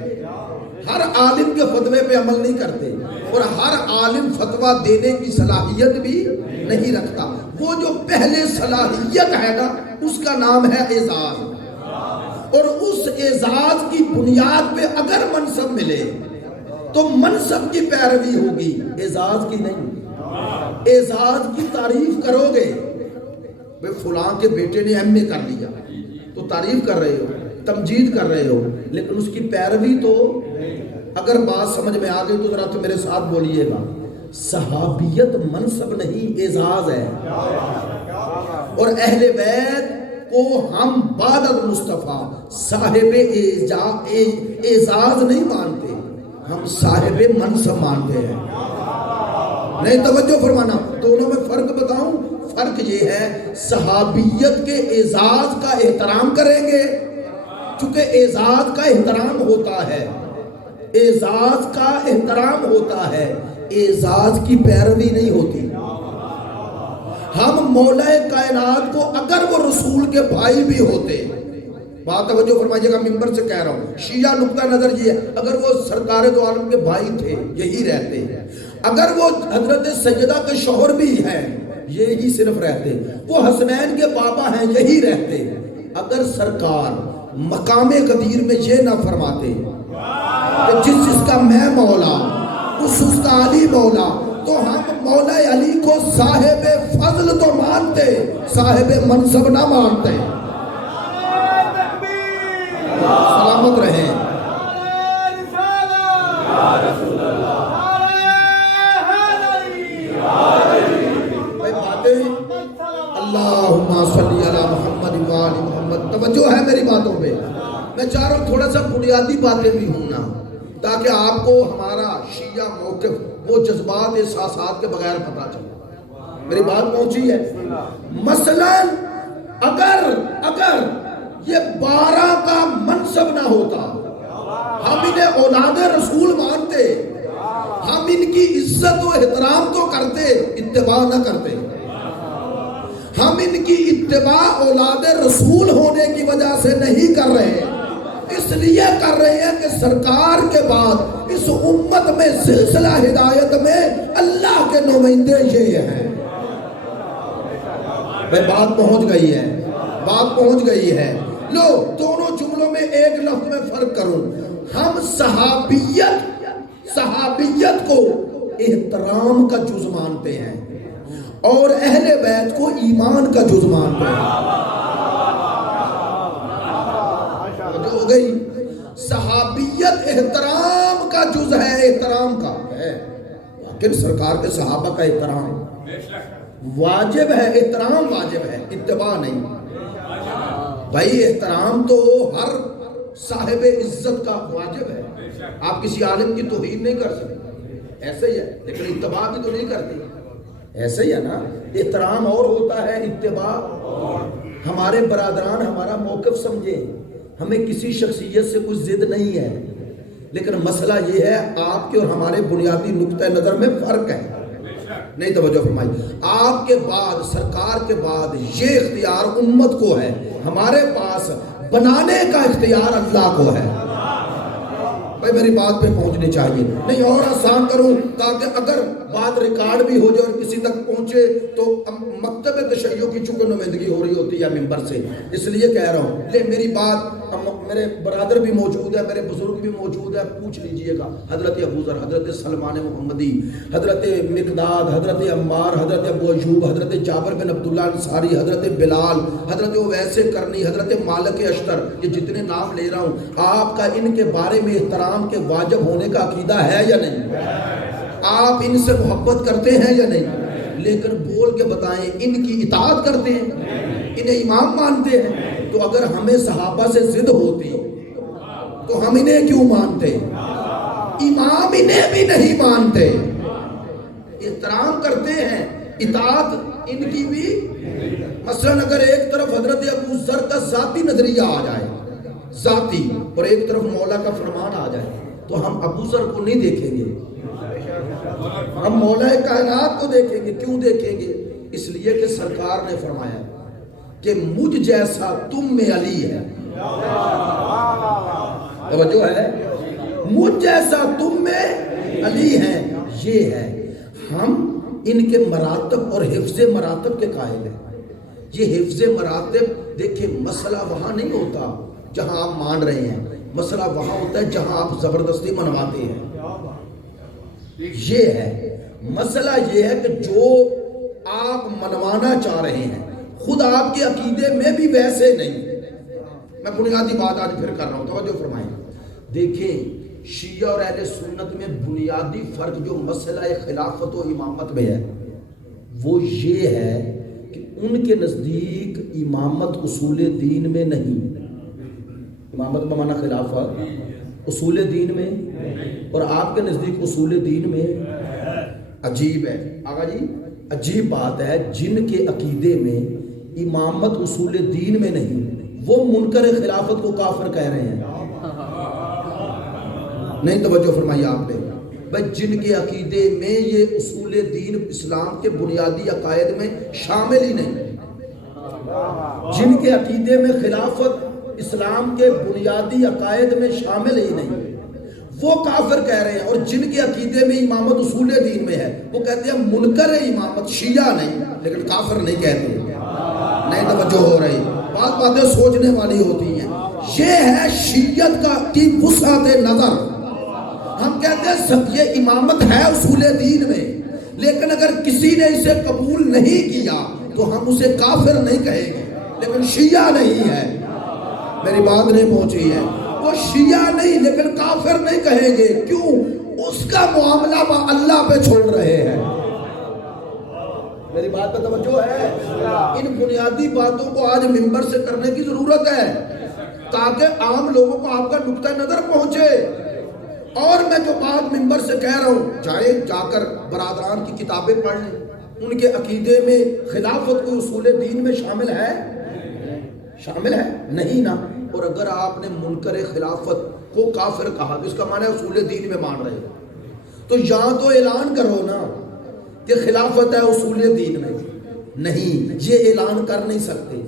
ہر عالم کے فتوے پہ عمل نہیں کرتے، اور ہر عالم فتویٰ دینے کی صلاحیت بھی نہیں رکھتا۔ وہ جو پہلے صلاحیت ہے نا، اس کا نام ہے اعزاز، اور اس اعزاز کی بنیاد پہ اگر منصب ملے تو منصب کی پیروی ہوگی، اعزاز کی نہیں۔ اعزاز کی تعریف کرو گے، بھئی فلاں کے بیٹے نے ایم اے کر لیا تو تعریف کر رہے ہو، تمجید کر رہے ہو، لیکن اس کی پیروی تو اگر بات سمجھ میں آ گئی تو ذرا تو میرے ساتھ بولیے گا، صحابیت منصب نہیں، اعزاز ہے۔ اور اہل بیت کو ہم بعد مصطفیٰ صاحب اعزاز نہیں مانتے، ہم صاحب منصب مانتے ہیں۔ نہیں توجہ فرمانا، دونوں میں فرق بتاؤں، فرق یہ ہے صحابیت کے اعزاز کا احترام کریں گے، چونکہ اعزاز کا احترام ہوتا ہے، اعزاز کا احترام ہوتا ہے، اعزاز کی پیروی نہیں ہوتی۔ ہم مولا کائنات کو اگر وہ رسول کے بھائی بھی ہوتے، بات توجہ فرمائیے گا، منبر سے کہہ رہا ہوں، شیعہ نقطہ نظر یہ ہے، اگر وہ سرکار دو عالم کے بھائی تھے یہی رہتے، اگر وہ حضرت سیدہ کے شوہر بھی ہیں یہی صرف رہتے، وہ حسنین کے بابا ہیں یہی رہتے، اگر سرکار مقام قدیر میں یہ نہ فرماتے کہ جس کا میں مولا اس کا علی مولا، تو ہم مولا علی کو صاحب فضل تو مانتے، صاحب منصب نہ مانتے۔ سلامت رہیں۔ بھائی باتیں صلی علی محمد و آل محمد. توجہ ہے میری باتوں پہ؟ میں چاہ رہا ہوں تھوڑا سا بنیادی باتیں بھی ہوں نا، تاکہ آپ کو ہمارا شیعہ موقف وہ جذبات احساسات کے بغیر پتہ چلے. میری بات پہنچی ہے؟ مثلا اگر یہ 12 کا منصب نہ ہوتا، ہم انہیں اولاد رسول مانتے، ہم ان کی عزت و احترام تو کرتے، اتباع نہ کرتے. ہم ان کی اتباع اولاد رسول ہونے کی وجہ سے نہیں کر رہے، اس لیے کر رہے ہیں کہ سرکار کے بعد اس امت میں سلسلہ ہدایت میں اللہ کے نمائندے یہ ہیں. بات پہنچ گئی ہے، بات پہنچ گئی ہے. لو دونوں جملوں میں ایک لفظ میں فرق کروں. ہم صحابیت کو احترام کا جز مانتے ہیں اور اہل بیت کو ایمان کا جز مانتے ہیں. ہو گئی؟ صحابیت احترام کا جز ہے، احترام کا ہے، لیکن سرکار کے صحابہ کا احترام واجب ہے، احترام واجب ہے، اتباع نہیں. بھائی احترام تو ہر صاحب عزت کا واجب ہے. آپ کسی عالم کی توہین نہیں کر سکتے، ایسے ہی ہے، لیکن اتباع بھی تو نہیں کرتے، ایسے ہی ہے نا. احترام اور ہوتا ہے، اتباع. ہمارے برادران ہمارا موقف سمجھیں، ہمیں کسی شخصیت سے کوئی ضد نہیں ہے، لیکن مسئلہ یہ ہے آپ کے اور ہمارے بنیادی نقطہ نظر میں فرق ہے. نہیں توجہ فرمائی. آپ کے بعد، سرکار کے بعد یہ اختیار امت کو ہے، ہمارے پاس بنانے کا اختیار اللہ کو ہے. بھائی میری بات پہ پہنچنی چاہیے. نہیں اور آسان کروں تاکہ اگر بات ریکارڈ بھی ہو جائے اور کسی تک پہنچے تو مکتب تشیع کی چونکہ نمائندگی ہو رہی ہوتی ہے ممبر سے، اس لیے کہہ رہا ہوں. لے میری بات، میرے برادر بھی موجود ہے، میرے بزرگ بھی موجود ہے، پوچھ لیجئے گا. حضرت ابوذر، حضرت سلمان محمدی، حضرت مقداد، حضرت عمار، حضرت ابو ایوب، حضرت جابر بن عبداللہ انصاری، حضرت بلال، حضرت اویس کرنی، حضرت مالک اشتر، یہ جتنے نام لے رہا ہوں، آپ کا ان کے بارے میں احترام کے واجب ہونے کا عقیدہ ہے یا نہیں؟ آپ ان سے محبت کرتے ہیں یا نہیں؟ لیکن بول کے بتائیں، ان کی اطاعت کرتے ہیں، انہیں امام مانتے ہیں؟ تو اگر ہمیں صحابہ سے ضد ہوتی تو ہم انہیں کیوں مانتے؟ امام انہیں بھی نہیں مانتے. احترام کرتے ہیں، اطاعت ان کی بھی. مثلا اگر ایک طرف حضرت ابو ذر کا ذاتی نظریہ آ جائے، ذاتی، اور ایک طرف مولا کا فرمان آ جائے، تو ہم ابو ذر کو نہیں دیکھیں گے، ہم مولا کائنات کو دیکھیں گے. کیوں دیکھیں گے؟ اس لیے کہ سرکار نے فرمایا کہ مجھ جیسا تم میں علی ہے. توجہ ہے؟ مجھ جیسا تم میں علی ہے. یہ ہے، ہم ان کے مراتب اور حفظ مراتب کے قائل ہیں. یہ حفظ مراتب دیکھیں، مسئلہ وہاں نہیں ہوتا جہاں آپ مان رہے ہیں، مسئلہ وہاں ہوتا ہے جہاں آپ زبردستی منواتے ہیں. یہ ہے مسئلہ، یہ ہے کہ جو آپ منوانا چاہ رہے ہیں خود آپ کے عقیدے میں بھی ویسے نہیں. میں بنیادی بات آج پھر کر رہا ہوں، توجہ فرمائیں. دیکھیں شیعہ اور اہل سنت میں بنیادی فرق جو مسئلہ خلافت و امامت میں ہے وہ یہ ہے کہ ان کے نزدیک امامت اصول دین میں نہیں. امامت بمعنی خلافت اصول دین میں، اور آپ کے نزدیک اصول دین میں. عجیب ہے آقا جی، عجیب بات ہے. جن کے عقیدے میں امامت اصول دین میں نہیں، وہ منکر خلافت کو کافر کہہ رہے ہیں. نہیں توجہ فرمائی آپ نے. بھائی جن کے عقیدے میں یہ اصول دین اسلام کے بنیادی عقائد میں شامل ہی نہیں، جن کے عقیدے میں خلافت اسلام کے بنیادی عقائد میں شامل ہی نہیں، وہ کافر کہہ رہے ہیں. اور جن کے عقیدے میں امامت اصول دین میں ہے وہ کہتے ہیں منکر امامت، شیعہ نہیں، لیکن کافر نہیں کہتے. نہیں توجہ ہو رہی. باتیں سوچنے والی ہوتی ہیں. یہ ہے شیعت کا کی وسعت نظر. ہم کہتے ہیں سب یہ امامت ہے اصول دین میں، لیکن اگر کسی نے اسے قبول نہیں کیا تو ہم اسے کافر نہیں کہیں گے، لیکن شیعہ نہیں ہے. میری بات نہیں پہنچی ہے. وہ شیعہ نہیں لیکن کافر نہیں کہیں گے. کیوں؟ اس کا معاملہ اللہ پہ چھوڑ رہے ہیں. میری بات پہ توجہ ہے؟ ان بنیادی باتوں کو آج ممبر سے کرنے کی ضرورت ہے تاکہ عام لوگوں کو آپ کا نقطہ نظر پہنچے. اور میں جو بات ممبر سے کہہ رہا ہوں، جا کر برادران کی کتابیں پڑھ لیں. ان کے عقیدے میں خلافت کو اصول دین میں شامل ہے؟ شامل ہے نہیں نا. اور اگر آپ نے منکر خلافت کو کافر کہا تو اس کا معنی ہے اصول دین میں مان رہے ہو. تو یہاں تو اعلان کرو نا کہ خلافت ہے اصول دین میں. نہیں، یہ اعلان کر نہیں سکتے،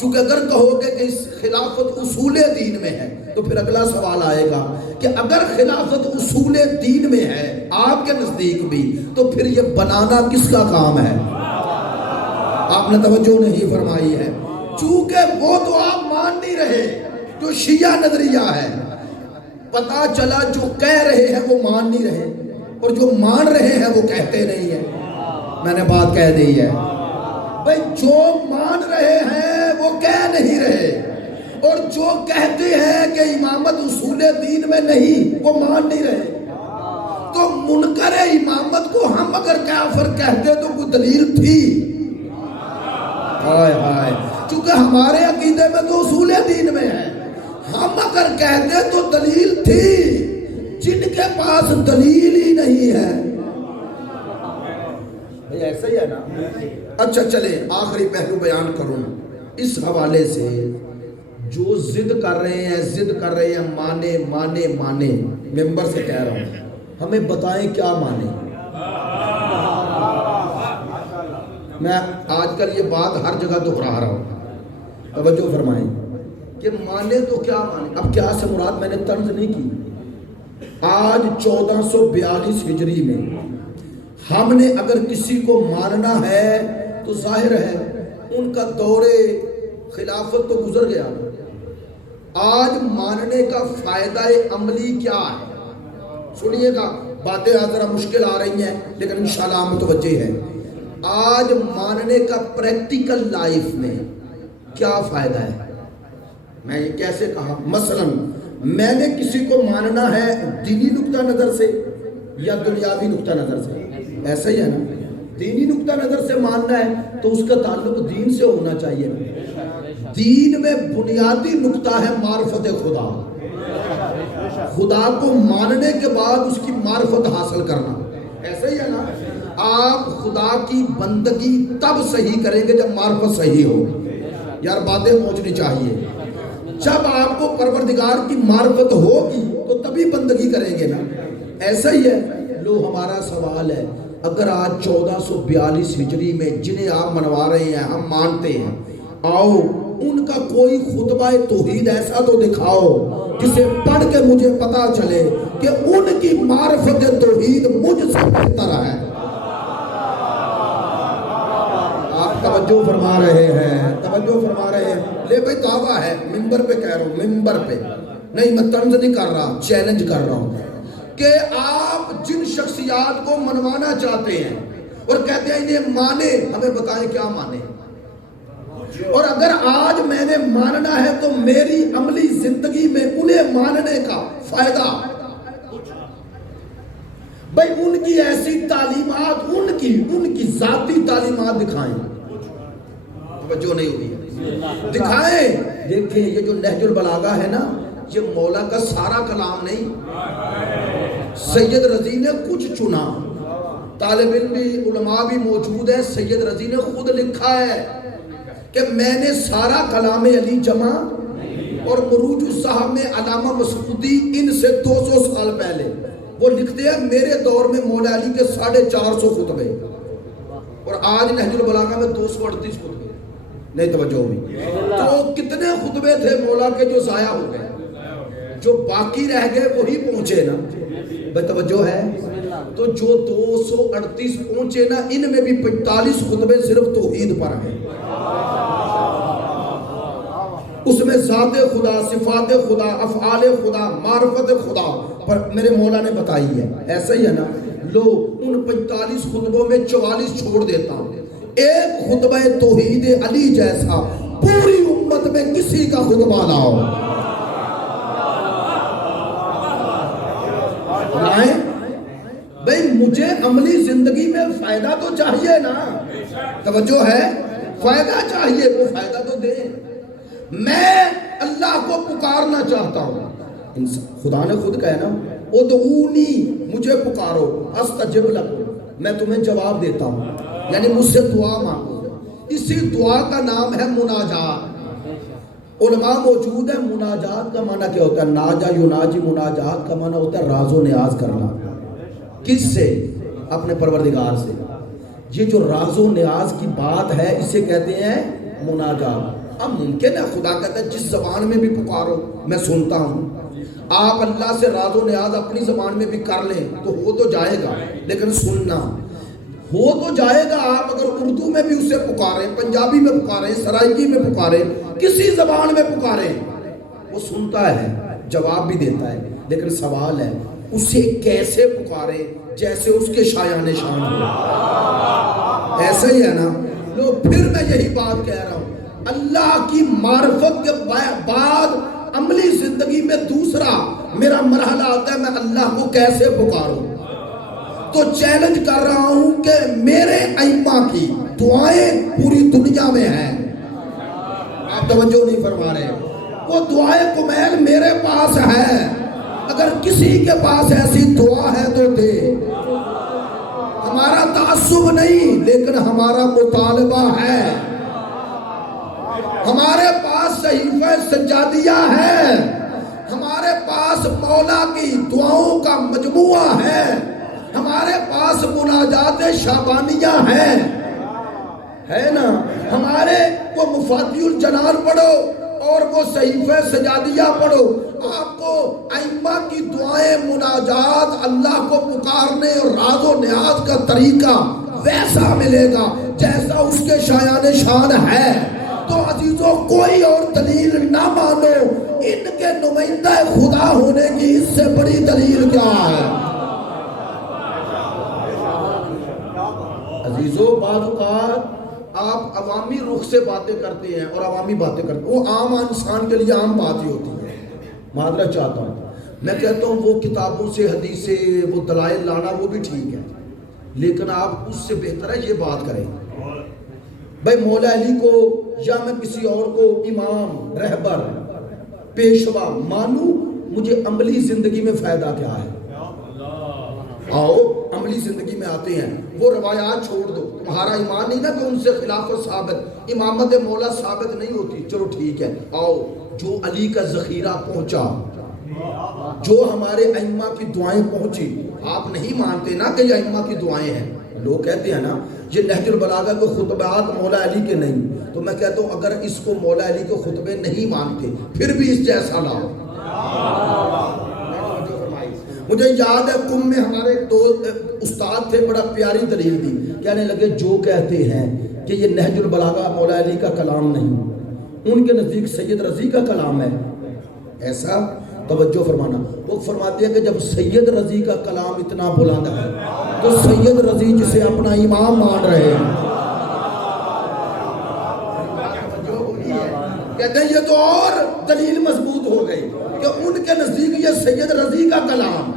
چونکہ اگر کہو گے کہ اس خلافت اصول دین میں ہے تو پھر اگلا سوال آئے گا کہ اگر خلافت اصول دین میں ہے آپ کے نزدیک بھی، تو پھر یہ بنانا کس کا کام ہے؟ آپ نے توجہ نہیں فرمائی ہے. چونکہ وہ تو آپ مان نہیں رہے جو شیعہ نظریہ ہے. پتا چلا جو کہہ رہے ہیں وہ مان نہیں رہے اور جو مان رہے ہیں وہ کہتے نہیں ہیں. میں نے بات کہہ دی ہے بھئی، جو مان رہے ہیں وہ کہہ نہیں رہے اور جو کہتے ہیں کہ امامت اصول دین میں نہیں وہ مان نہیں رہے. تو منکر امامت کو ہم اگر کافر کہتے تو کوئی دلیل تھی؟ ہائے ہائے، چونکہ ہمارے عقیدے میں تو اصول دین میں ہے. ہم اگر کہتے تو دلیل تھی، جن کے پاس دلیل ہی نہیں ہے. ایسا ہی ہے نا. اچھا چلیں آخری پہلو بیان کروں اس حوالے سے. جو ضد کر رہے ہیں مانے مانے مانے، ممبر سے کہہ رہا ہوں ہمیں بتائیں کیا مانے. میں آج کل یہ بات ہر جگہ دہرا رہا ہوں، توجہ فرمائیں کہ مانے تو کیا مانے. اب کیا سے مراد میں نے طنز نہیں کی. آج 1442 ہجری میں ہم نے اگر کسی کو ماننا ہے تو ظاہر ہے ان کا دور خلافت تو گزر گیا. آج ماننے کا فائدہ عملی کیا ہے؟ سنیے گا، باتیں ذرا مشکل آ رہی ہیں لیکن انشاءاللہ ہم متوجہ ہیں. آج ماننے کا پریکٹیکل لائف میں کیا فائدہ ہے؟ میں یہ کیسے کہا؟ مثلا میں نے کسی کو ماننا ہے دینی نقطہ نظر سے یا دنیاوی نقطہ نظر سے؟ ایسا ہی ہے نا. دینی نقطہ نظر سے ماننا ہے تو اس کا تعلق دین سے ہونا چاہیے. دین میں بنیادی نقطہ ہے معرفت خدا. خدا کو ماننے کے بعد اس کی معرفت حاصل کرنا. ایسا ہی ہے نا. آپ خدا کی بندگی تب صحیح کریں گے جب معرفت صحیح ہو. یار باتیں پہنچنی چاہیے. جب آپ کو پروردگار کی معرفت ہوگی تو تبھی بندگی کریں گے نا. ایسا ہی ہے. لو ہمارا سوال ہے، اگر آج 1442 ہجری میں جنہیں آپ منوا رہے ہیں ہم مانتے ہیں، آؤ ان کا کوئی خطبہ توحید ایسا تو دکھاؤ جسے پڑھ کے مجھے پتا چلے کہ ان کی معرفت توحید مجھ سے بہتر ہے. آپ توجہ فرما رہے ہیں؟ توجہ فرما رہے ہیں؟ لے بھائی دعویٰ ہے، ممبر پہ کہہ رہا ہوں، ممبر پہ نہیں، میں طنز نہیں کر رہا، چیلنج کر رہا ہوں کہ آپ جن شخصیات کو منوانا چاہتے ہیں اور کہتے ہیں انہیں مانے، ہمیں بتائیں کیا مانے. اور اگر آج میں نے ماننا ہے تو میری عملی زندگی میں انہیں ماننے کا فائدہ، بھئی ان کی ایسی تعلیمات، ان کی ذاتی تعلیمات دکھائیں. توجہ نہیں ہوئی؟ دکھائیں. دیکھیں یہ جو نہج البلاغہ ہے نا، یہ مولا کا سارا کلام نہیں. سید رضی نے کچھ چنا، طالب علم بھی علماء بھی موجود ہیں. سید رضی نے خود لکھا ہے کہ میں نے سارا کلام علی جمع اور مروج الصحاب میں علامہ مسعودی ان سے 200 سال پہلے وہ لکھتے ہیں میرے دور میں مولا علی کے 450 خطبے اور آج نہج البلاغہ میں 238 خطبے. نہیں توجہ ہوئی؟ تو کتنے خطبے تھے مولا کے جو ضائع ہو گئے؟ جو باقی رہ گئے وہی پہنچے نا. بے توجہ ہے؟ تو جو 238 پہنچے نا، ان میں بھی 45 خطبے صرف توحید پر ہیں. اس میں ذات خدا، صفات خدا، افعال خدا، معرفت خدا پر میرے مولا نے بتائی ہے. ایسا ہی ہے نا. لو ان 45 خطبوں میں 44 چھوڑ دیتا ہوں. ایک خطبہ توحید علی جیسا پوری امت میں کسی کا خطبہ نہ ہو. بھئی مجھے عملی زندگی میں فائدہ تو چاہیے نا. توجہ ہے؟ فائدہ چاہیے وہ فائدہ تو دے. میں اللہ کو پکارنا چاہتا ہوں. خدا نے خود کہا نا ادعونی مجھے پکارو استجب لکم میں تمہیں جواب دیتا ہوں. یعنی مجھ سے دعا مانگو. اسی دعا کا نام ہے مناجات. علماء موجود ہیں. مناجات کا معنی کیا ہوتا ہے؟ ناجا یناجی. مناجات کا معنی ہوتا ہے راز و نیاز کرنا. کس سے؟ اپنے پروردگار سے. یہ جو راز و نیاز کی بات ہے اسے کہتے ہیں مناجات. اب ممکن ہے خدا کہتا ہے جس زبان میں بھی پکارو میں سنتا ہوں. آپ اللہ سے راز و نیاز اپنی زبان میں بھی کر لیں تو ہو تو جائے گا, لیکن سننا ہو تو جائے گا. آپ اگر اردو میں بھی اسے پکاریں, پنجابی میں پکاریں, سرائکی میں پکاریں, کسی زبان میں پکاریں, وہ سنتا ہے, جواب بھی دیتا ہے. لیکن سوال ہے اسے کیسے پکاریں جیسے اس کے شایان شان ہو. ایسا ہی ہے نا. لو پھر میں یہی بات کہہ رہا ہوں, اللہ کی معرفت کے بعد عملی زندگی میں دوسرا میرا مرحلہ آتا ہے میں اللہ کو کیسے پکاروں. تو چیلنج کر رہا ہوں کہ میرے ائمہ کی دعائیں پوری دنیا میں ہیں. آپ توجہ نہیں فرما رہے. وہ دعائیں کمیل میرے پاس ہے. اگر کسی کے پاس ایسی دعا ہے تو دے. ہمارا تعصب نہیں لیکن ہمارا مطالبہ ہے. ہمارے پاس صحیفہ سجادیہ ہے. ہمارے پاس مولا کی دعاؤں کا مجموعہ ہے. ہمارے پاس مناجات شعبانیہ ہے نا. ہمارے وہ مفادی الجنان پڑھو اور وہ صحیفہ سجادیہ پڑھو. آپ کو ائمہ کی دعائیں, مناجات, اللہ کو پکارنے اور راز و نیاز کا طریقہ ویسا ملے گا جیسا اس کے شایان شان ہے. تو عزیزوں کوئی اور دلیل نہ مانو, ان کے نمائندہ خدا ہونے کی اس سے بڑی دلیل کیا ہے؟ عزیزوں بعض اوقات آپ عوامی رخ سے باتیں کرتے ہیں اور عوامی باتیں کرتے ہیں, وہ عام انسان کے لیے عام بات ہی ہوتی ہے. معذرت چاہتا ہوں, میں کہتا ہوں وہ کتابوں سے حدیث سے وہ دلائل لانا وہ بھی ٹھیک ہے, لیکن آپ اس سے بہتر ہے یہ بات کریں بھائی مولا علی کو یا میں کسی اور کو امام, رہبر, پیشوا مانوں, مجھے عملی زندگی میں فائدہ کیا ہے؟ آؤ عملی زندگی میں آتے ہیں. وہ روایات چھوڑ دو. تمہارا ایمان نہیں نا کہ ان سے خلافت ثابت, امامت مولا ثابت نہیں ہوتی. چلو ٹھیک ہے, آؤ جو علی کا ذخیرہ پہنچا, جو ہمارے ائمہ کی دعائیں پہنچی, آپ نہیں مانتے نا کہ یہ ائمہ کی دعائیں ہیں. لوگ کہتے ہیں نا یہ نہج البلاغہ کے خطبات مولا علی کے نہیں, تو میں کہتا ہوں اگر اس کو مولا علی کے خطبے نہیں مانتے پھر بھی اس جیسا لاؤ. مجھے یاد ہے قم میں ہمارے دو استاد تھے, بڑا پیاری دلیل دی. کہنے لگے جو کہتے ہیں کہ یہ نہج البلاغہ مولا علی کا کلام نہیں, ان کے نزدیک سید رضی کا کلام ہے. ایسا توجہ فرمانا. وہ فرماتے ہیں کہ جب سید رضی کا کلام اتنا بلند ہے تو سید رضی جسے اپنا امام مان رہے ہیں, کہتے ہیں یہ تو اور دلیل مضبوط ہو گئی کہ ان کے نزدیک یہ سید رضی کا کلام.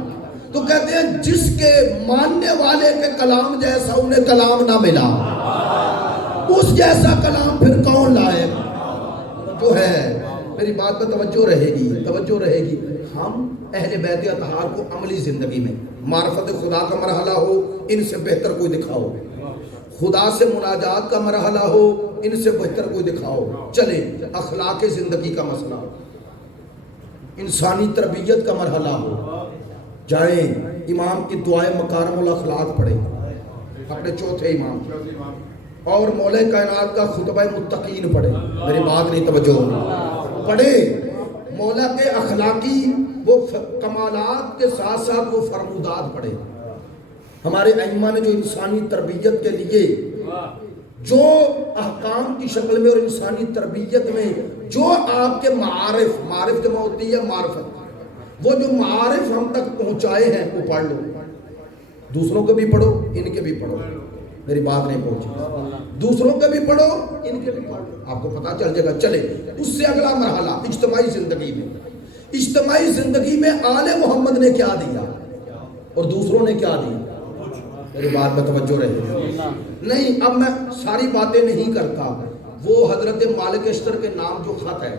تو کہتے ہیں جس کے ماننے والے کے کلام جیسا انہیں کلام نہ ملا, اس جیسا کلام پھر کون لائے؟ جو ہے میری بات پہ توجہ رہے گی, توجہ رہے گی. ہم اہل بیت اطہار کو عملی زندگی میں معرفت خدا کا مرحلہ ہو, ان سے بہتر کوئی دکھاؤ. خدا سے مناجات کا مرحلہ ہو, ان سے بہتر کوئی دکھاؤ. چلیں اخلاق زندگی کا مسئلہ ہو, انسانی تربیت کا مرحلہ ہو, جائیں امام کی دعائیں مکارم الاخلاق پڑھیں, اپنے چوتھے امام, اور مولا کائنات کا خطبہ متقین پڑھیں. میری بات نہیں توجہ پڑھیں. مولا کے اخلاقی وہ کمالات کے ساتھ ساتھ وہ فرمودات پڑھیں. ہمارے ائمہ نے جو انسانی تربیت کے لیے جو احکام کی شکل میں اور انسانی تربیت میں جو آپ کے معارف کے ہوتی ہے معرفت, وہ جو معارف ہم تک پہنچائے ہیں وہ پڑھ لو. دوسروں کے بھی پڑھو, ان کے بھی پڑھو. میری بات نہیں پہنچی. دوسروں کے بھی پڑھو, ان کے بھی پڑھو, آپ کو پتہ چل جائے گا. چلے اس سے اگلا مرحلہ اجتماعی زندگی میں. اجتماعی زندگی میں آل محمد نے کیا دیا اور دوسروں نے کیا دیا. میری بات میں توجہ رہے. نہیں اب میں ساری باتیں نہیں کرتا. وہ حضرت مالک اشتر کے نام جو خط ہے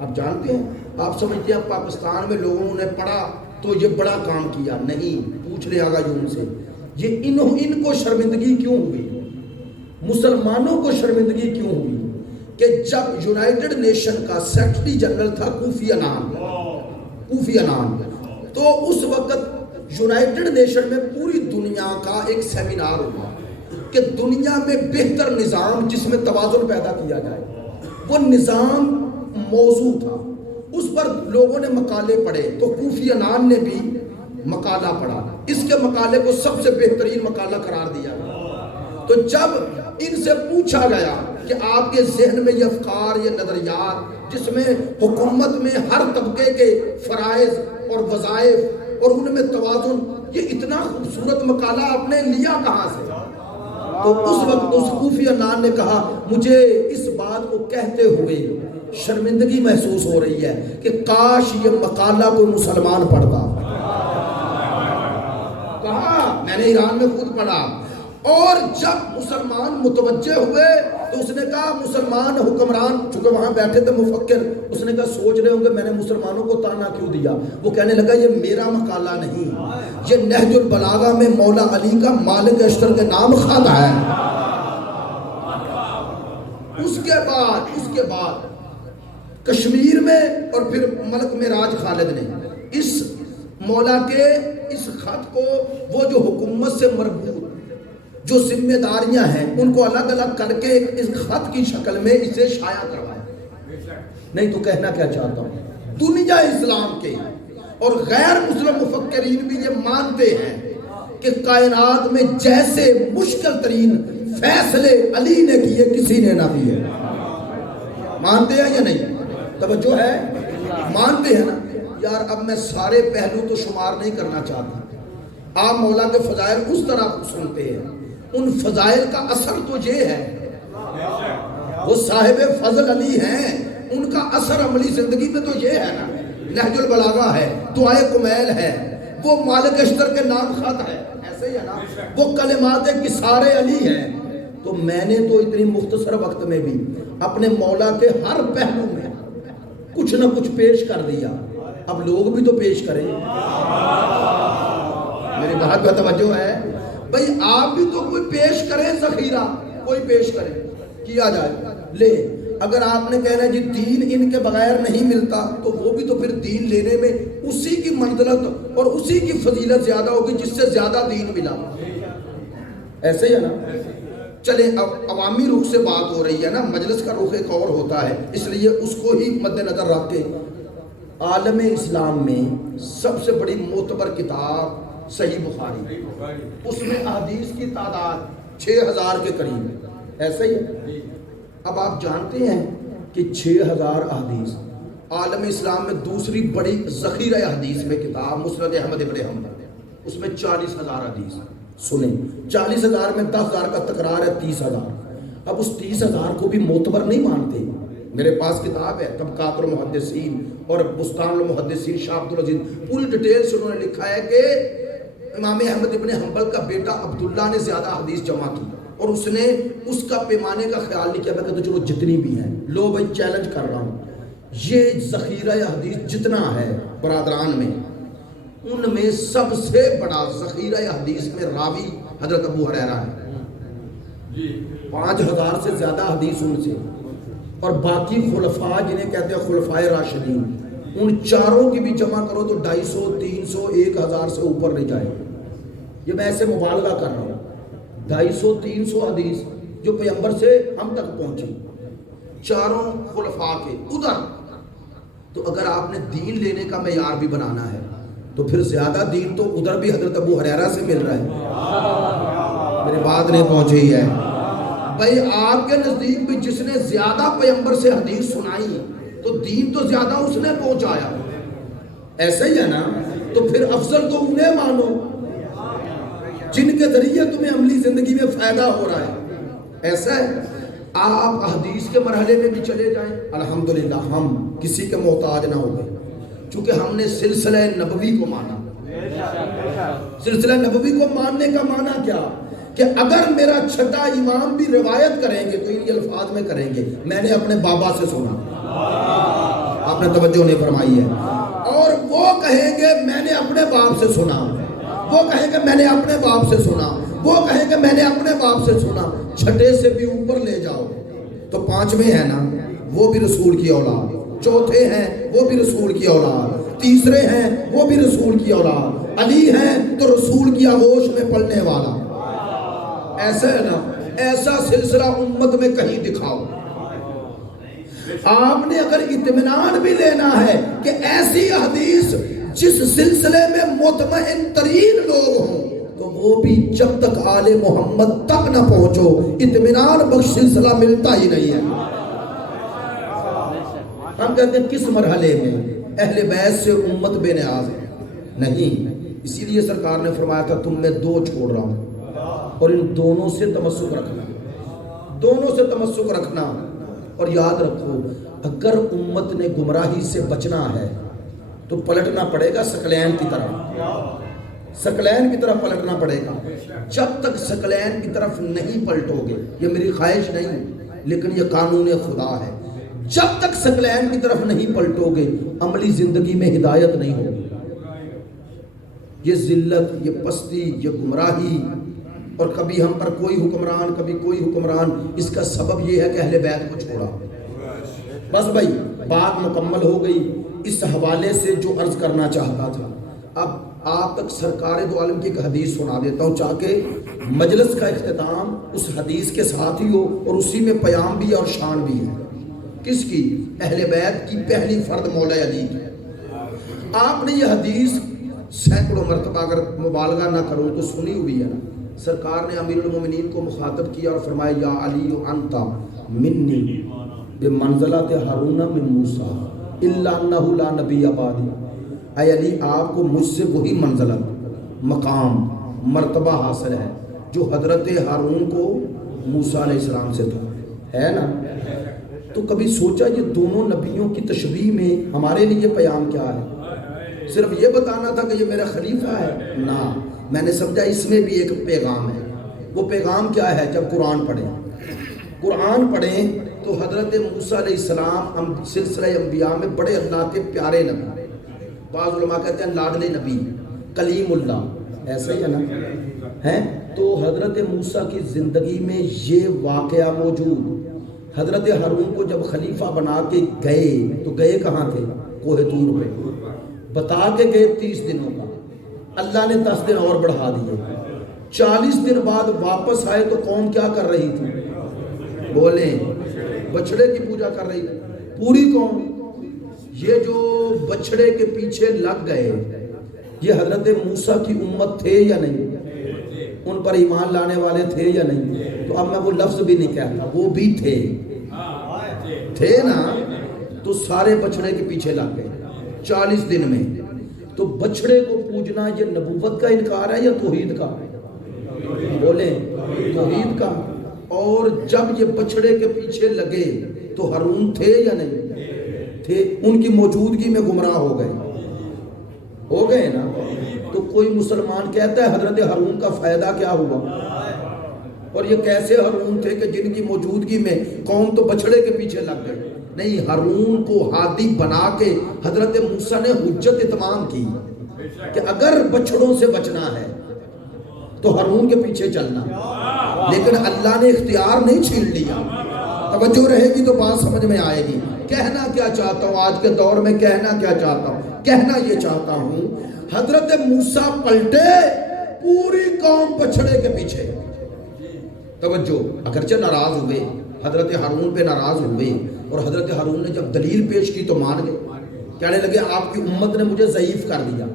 آپ جانتے ہیں, آپ سمجھتے ہیں پاکستان میں لوگوں نے پڑھا تو یہ بڑا کام کیا. نہیں, پوچھ لے آگا جو ان سے یہ ان کو شرمندگی کیوں ہوئی, مسلمانوں کو شرمندگی کیوں ہوئی کہ جب یونائٹڈ نیشن کا سیکرٹری جنرل تھا کوفی عنان, تو اس وقت یونائٹڈ نیشن میں پوری دنیا کا ایک سیمینار ہوا کہ دنیا میں بہتر نظام جس میں توازن پیدا کیا جائے, وہ نظام موضوع تھا. اس پر لوگوں نے مقالے پڑھے تو کوفی عنان نے بھی مقالہ پڑھا, اس کے مقالے کو سب سے بہترین مقالہ قرار دیا. تو جب ان سے پوچھا گیا کہ آپ کے ذہن میں یہ افکار, یہ نظریات جس میں حکومت میں ہر طبقے کے فرائض اور وظائف اور ان میں توازن, یہ اتنا خوبصورت مقالہ آپ نے لیا کہاں سے؟ تو اس وقت اس کوفی عنان نے کہا مجھے اس بات کو کہتے ہوئے شرمندگی محسوس ہو رہی ہے کہ کاش یہ مقالہ کوئی مسلمان پڑھتا. کہا میں نے ایران میں خود پڑھا, اور جب مسلمان متوجہ ہوئے تو اس نے کہا مسلمان حکمران چونکہ وہاں بیٹھے تھے مفکر, اس نے کہا سوچ رہے ہوں گے میں نے مسلمانوں کو تانا کیوں دیا. وہ کہنے لگا یہ میرا مقالہ نہیں, یہ نہج البلاغہ میں مولا علی کا مالک اشتر کے نام خط ہے. اس کے بعد کشمیر میں اور پھر ملک معراج خالد نے اس مولا کے اس خط کو, وہ جو حکومت سے مربوط جو ذمہ داریاں ہیں ان کو الگ الگ کر کے اس خط کی شکل میں اسے شائع کروایا. نہیں تو کہنا کیا چاہتا ہوں, دنیا اسلام کے اور غیر مسلم مفکرین بھی یہ مانتے ہیں کہ کائنات میں جیسے مشکل ترین فیصلے علی نے کیے کسی نے نہ کیے. مانتے ہیں یا نہیں؟ توجہ ہے, مانتے ہیں نا یار. اب میں سارے پہلو تو شمار نہیں کرنا چاہتا. آپ مولا کے فضائل اس طرح سنتے ہیں, ان فضائل کا اثر تو یہ ہے, وہ صاحب فضل علی ہیں, ان کا اثر عملی زندگی میں تو یہ ہے نا, نہج البلاغہ ہے, دعائے کمیل ہے, وہ مالک اشتر کے نام خط ہے, ایسے ہی ہے نا, وہ کلمات کسار علی ہے. تو میں نے تو اتنی مختصر وقت میں بھی اپنے مولا کے ہر پہلو میں کچھ نہ کچھ پیش کر دیا. اب لوگ بھی تو پیش کریں. میری بات کا توجہ ہے بھئی, آپ بھی تو کوئی پیش کریں, ذخیرہ کوئی پیش کرے, کیا جائے لے. اگر آپ نے کہنا ہے جی دین ان کے بغیر نہیں ملتا تو وہ بھی تو پھر دین لینے میں اسی کی منزلت اور اسی کی فضیلت زیادہ ہوگی جس سے زیادہ دین ملا. ایسے ہی ہے نا. چلیں اب عوامی رخ سے بات ہو رہی ہے نا, مجلس کا رخ ایک اور ہوتا ہے, اس لیے اس کو ہی مد نظر رکھ کے عالم اسلام میں سب سے بڑی معتبر کتاب صحیح بخاری, اس میں احادیث کی تعداد 6000 کے قریب ہے. ایسا ہی ہے. اب آپ جانتے ہیں کہ 6000 احادیث عالم اسلام میں دوسری بڑی ذخیرہ حدیث میں کتاب مسند احمد ابن حنبل, اس میں 40000 حدیث. سنیں 40000 میں 10000 کا تکرار ہے 30000. اب اس 30000 کو بھی معتبر نہیں مانتے. میرے پاس کتاب ہے طبقات المحدثین اور بستان المحدثین شاہ عبد العزیز, پوری ڈیٹیل سے انہوں نے لکھا ہے کہ امام احمد ابن حنبل کا بیٹا عبداللہ نے زیادہ حدیث جمع کی اور اس نے اس کا پیمانے کا خیال نہیں کیا. میں کہتا چلو جتنی بھی ہیں لو بھائی چیلنج کر رہا ہوں, یہ ذخیرہ حدیث جتنا ہے برادران میں, ان میں سب سے بڑا ذخیرہ حدیث میں راوی حضرت ابو ہریرہ ہے. 5000 سے زیادہ حدیث ان سے, اور باقی خلفاء جنہیں کہتے ہیں خلفائے راشدین, ان چاروں کی بھی جمع کرو تو 250 300 1000 سے اوپر نہیں جائے. یہ میں ایسے مبالغہ کر رہا ہوں. 250 300 حدیث جو پیغمبر سے ہم تک پہنچی چاروں خلفاء کے ادھر. تو اگر آپ نے دین لینے کا معیار بھی بنانا ہے تو پھر زیادہ دین تو ادھر بھی حضرت ابو ہریرہ سے مل رہا ہے. میری بات نہیں پہنچی ہے بھائی. آپ کے نزدیک بھی جس نے زیادہ پیغمبر سے حدیث سنائی تو دین تو زیادہ اس نے پہنچایا. ایسا ہی ہے نا. تو پھر افضل تو انہیں مانو جن کے ذریعے تمہیں عملی زندگی میں فائدہ ہو رہا ہے. ایسا ہے. آپ حدیث کے مرحلے میں بھی چلے جائیں, الحمدللہ ہم کسی کے محتاج نہ ہو گئے, چونکہ ہم نے سلسلہ نبوی کو مانا. سلسلہ نبوی کو ماننے کا معنی کیا کہ اگر میرا چھٹا امام بھی روایت کریں گے تو ان الفاظ میں کریں گے میں نے اپنے بابا سے سنا. آپ نے توجہ نہیں فرمائی ہے. اور وہ کہیں گے میں نے اپنے باپ سے سنا, وہ کہیں گے میں نے اپنے باپ سے سنا, وہ کہیں گے میں نے اپنے باپ سے سنا. چھٹے سے بھی اوپر لے جاؤ تو پانچویں ہے نا وہ بھی رسول کی اولاد, چوتھے ہیں وہ بھی رسول کی اولاد, تیسرے ہیں وہ بھی رسول کی اولاد, علی ہیں تو رسول کی آغوش میں پلنے والا. ایسا ہے نا, ایسا سلسلہ امت میں کہیں دکھاؤ. آپ نے اگر اطمینان بھی لینا ہے کہ ایسی حدیث جس سلسلے میں مطمئن ترین لوگ ہوں تو وہ بھی جب تک آل محمد تک نہ پہنچو اطمینان بخش سلسلہ ملتا ہی نہیں ہے. ہم کہتے ہیں کس مرحلے میں اہل بیت سے امت بے نیاز ہے؟ نہیں. اسی لیے سرکار نے فرمایا تھا تم میں دو چھوڑ رہا ہوں اور ان دونوں سے تمسک رکھنا, دونوں سے تمسک رکھنا. اور یاد رکھو اگر امت نے گمراہی سے بچنا ہے تو پلٹنا پڑے گا ثقلین کی طرف, ثقلین کی طرف پلٹنا پڑے گا. جب تک ثقلین کی طرف نہیں پلٹو گے, یہ میری خواہش نہیں لیکن یہ قانون خدا ہے, جب تک ثقلین کی طرف نہیں پلٹو گے عملی زندگی میں ہدایت نہیں ہوگی. یہ ذلت, یہ پستی, یہ گمراہی اور کبھی ہم پر کوئی حکمران کبھی کوئی حکمران, اس کا سبب یہ ہے کہ اہل بیت کو چھوڑا. بس بھائی بات مکمل ہو گئی. اس حوالے سے جو عرض کرنا چاہتا تھا اب آپ تک سرکار دو عالم کی ایک حدیث سنا دیتا ہوں تاکہ مجلس کا اختتام اس حدیث کے ساتھ ہی ہو اور اسی میں پیام بھی اور شان بھی ہے. کس کی؟ اہل بیت کی پہلی فرد مولا علی کی. آپ نے یہ حدیث سینکڑوں مرتبہ اگر مبالغہ نہ کروں تو سنی ہوئی ہے نا. سرکار نے امیر المومنین کو مخاطب کیا اور فرمایا یا علی انت منی بمنزلت ہارون من موسیٰ الا انہ لا نبی بعدی. اے علی آپ کو مجھ سے وہی منزلت, مقام, مرتبہ حاصل ہے جو حضرت ہارون کو موسیٰ علیہ السلام سے تھا, ہے نا. تو کبھی سوچا یہ دونوں نبیوں کی تشبیہ میں ہمارے لیے پیام کیا ہے؟ صرف یہ بتانا تھا کہ یہ میرا خلیفہ ہے؟ نہ, میں نے سمجھا اس میں بھی ایک پیغام ہے. وہ پیغام کیا ہے؟ جب قرآن پڑھیں تو حضرت موسیٰ علیہ السلام سلسلہ انبیاء میں بڑے اللہ کے پیارے نبی, بعض علماء کہتے ہیں لاڈلے نبی, کلیم اللہ, ایسا ہی ہے نا ہے. تو حضرت موسیٰ کی زندگی میں یہ واقعہ موجود. حضرت ہارون کو جب خلیفہ بنا کے گئے تو گئے کہاں تھے؟ کوہ طور پہ. بتا کے گئے 30 دنوں کا, اللہ نے 10 دن اور بڑھا دیے. 40 دن بعد واپس آئے تو قوم کیا کر رہی تھی؟ بولیں, بچڑے کی پوجا کر رہی تھی پوری قوم. یہ جو بچڑے کے پیچھے لگ گئے یہ حضرت موسیٰ کی امت تھے یا نہیں؟ ان پر ایمان لانے والے تھے یا نہیں؟ تو اب میں وہ لفظ بھی نہیں کہتا, وہ بھی تھے نا. تو سارے بچڑے کے پیچھے لگ گئے 40 دن میں. تو بچڑے کو پوجنا یہ نبوت کا انکار ہے یا توحید کا؟ بولیں, توحید کا. اور جب یہ بچڑے کے پیچھے لگے تو ہارون تھے یا نہیں تھے؟ ان کی موجودگی میں گمراہ ہو گئے نا. تو کوئی مسلمان کہتا ہے حضرت ہارون کا فائدہ کیا ہوا؟ اور یہ کیسے ہارون تھے کہ جن کی موجودگی میں قوم تو بچڑے کے پیچھے لگ گئے؟ نہیں, ہارون کو ہادی بنا کے حضرت موسیٰ نے حجت اتمام کی کہ اگر بچڑوں سے بچنا ہے تو ہارون کے پیچھے چلنا. لیکن اللہ نے اختیار نہیں چھین لیا. توجہ رہے گی تو بات سمجھ میں آئے گی. کہنا کیا چاہتا ہوں آج کے دور میں, کہنا کیا چاہتا ہوں, کہنا یہ چاہتا ہوں حضرت موسیٰ پلٹے, پوری قوم بچڑے کے پیچھے. توجہ, اگرچہ ناراض ہوئے, حضرت ہارون پہ ناراض ہوئے اور حضرت ہارون نے جب دلیل پیش کی تو مان گئے. کہنے لگے آپ کی امت نے مجھے ضعیف کر دیا,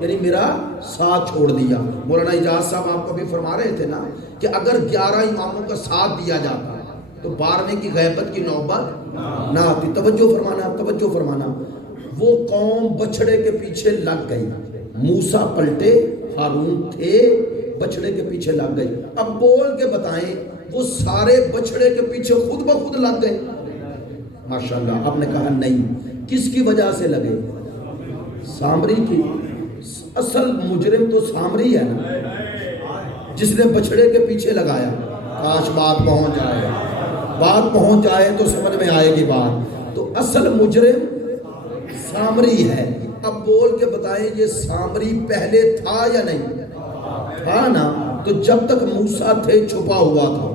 یعنی میرا ساتھ چھوڑ دیا. مولانا اجاز صاحب آپ کو بھی فرما رہے تھے نا کہ اگر 11 اماموں کا ساتھ دیا جاتا تو 12ویں کی غیبت کی نوبت نہ آتی. توجہ فرمانا. وہ قوم بچڑے کے پیچھے لگ گئی. موسیٰ پلٹے, ہارون تھے, بچڑے کے پیچھے لگ گئی. اب بول کے بتائیں وہ سارے بچڑے کے پیچھے خود بخود لگ گئے؟ ماشاءاللہ. آپ نے کہا نہیں. کس کی وجہ سے لگے؟ سامری کی. اصل مجرم تو سامری ہے نا، جس نے بچڑے کے پیچھے لگایا. کاش بات پہنچ جائے تو سمجھ میں آئے گی بات. تو اصل مجرم سامری ہے. اب بول کے بتائیں یہ سامری پہلے تھا یا نہیں؟ تھا نا. تو جب تک موسیٰ تھے چھپا ہوا تھا.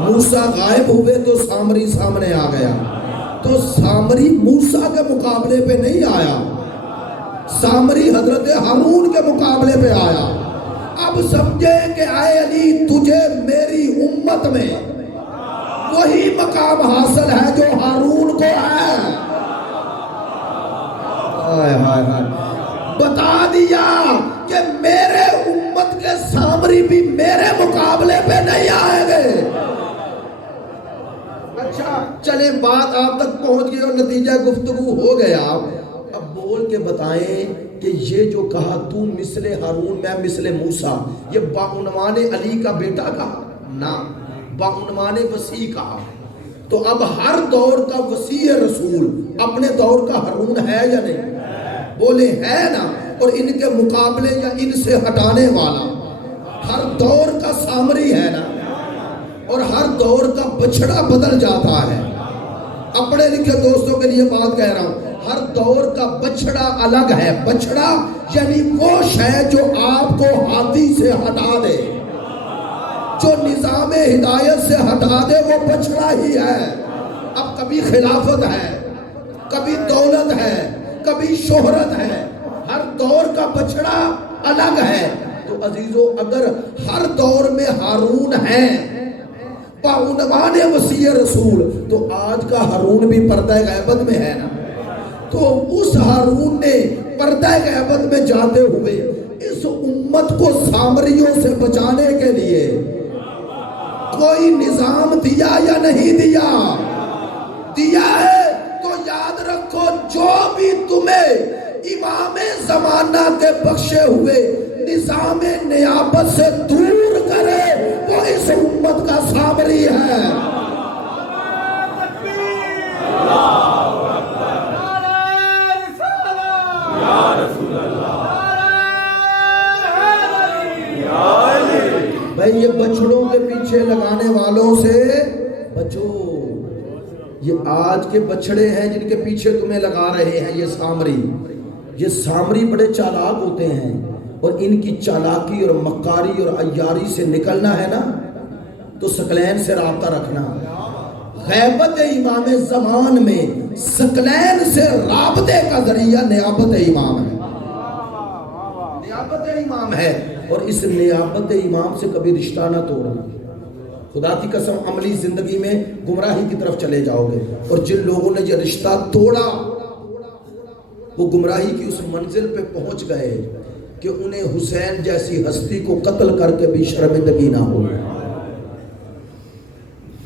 موسیٰ غائب ہوئے تو سامری سامنے آ گیا. تو سامری موسیٰ کے مقابلے پہ نہیں آیا، سامری حضرت ہارون کے مقابلے پہ آیا. اب سمجھے کہ اے علی تجھے میری امت میں وہی مقام حاصل ہے جو ہارون کو ہے. بتا دیا کہ میرے امت کے سامری بھی میرے مقابلے پہ نہیں آئیں گے. اچھا چلیں بات آپ تک پہنچ گئی اور نتیجہ گفتگو ہو گیا. اب بول کے بتائیں کہ یہ جو کہا تو مثل ہارون میں مثل موسیٰ، یہ باعنوان علی کا بیٹا کہا نا، باعنوان وسیع کہا. تو اب ہر دور کا وسیع رسول اپنے دور کا ہارون ہے یا نہیں؟ بولے ہے نا. اور ان کے مقابلے یا ان سے ہٹانے والا ہر دور کا سامری ہے نا. اور ہر دور کا بچڑا بدل جاتا ہے. اپنے لکھے دوستوں کے لیے بات کہہ رہا ہوں، ہر دور کا بچڑا الگ ہے. بچڑا یعنی وہ شے جو آپ کو ہاتھی سے ہٹا دے، جو نظام ہدایت سے ہٹا دے، وہ بچڑا ہی ہے. اب کبھی خلافت ہے، کبھی دولت ہے، کبھی شہرت ہے. ہر دور کا بچڑا الگ ہے. تو عزیزو اگر ہر دور میں ہارون ہے باعنوان وسیع رسول، تو آج کا ہارون بھی پردہ غیبت میں ہے نا. تو اس ہارون نے پردہ غیبت میں جاتے ہوئے اس امت کو سامریوں سے بچانے کے لیے کوئی نظام دیا یا نہیں دیا؟ دیا ہے. تو یاد رکھو جو بھی تمہیں امام زمانہ کے بخشے ہوئے نظام نیابت سے دور کرے وہ اس امت کا سامری ہے. بھائی یہ بچڑوں کے پیچھے لگانے والوں سے بچو. یہ آج کے بچڑے ہیں جن کے پیچھے تمہیں لگا رہے ہیں یہ سامری بڑے چالاک ہوتے ہیں. اور ان کی چالاکی اور مکاری اور عیاری سے نکلنا ہے نا تو ثقلین سے رابطہ رکھنا. غیبت امام زمان میں ثقلین سے رابطے کا ذریعہ نیابت امام ہے. نیابت امام ہے. اور اس نیابت امام سے کبھی رشتہ نہ توڑنا. خدا کی قسم عملی زندگی میں گمراہی کی طرف چلے جاؤ گے. اور جن لوگوں نے یہ رشتہ توڑا وہ گمراہی کی اس منزل پہ پہنچ گئے کہ انہیں حسین جیسی ہستی کو قتل کر کے بھی شرمندگی نہ ہو.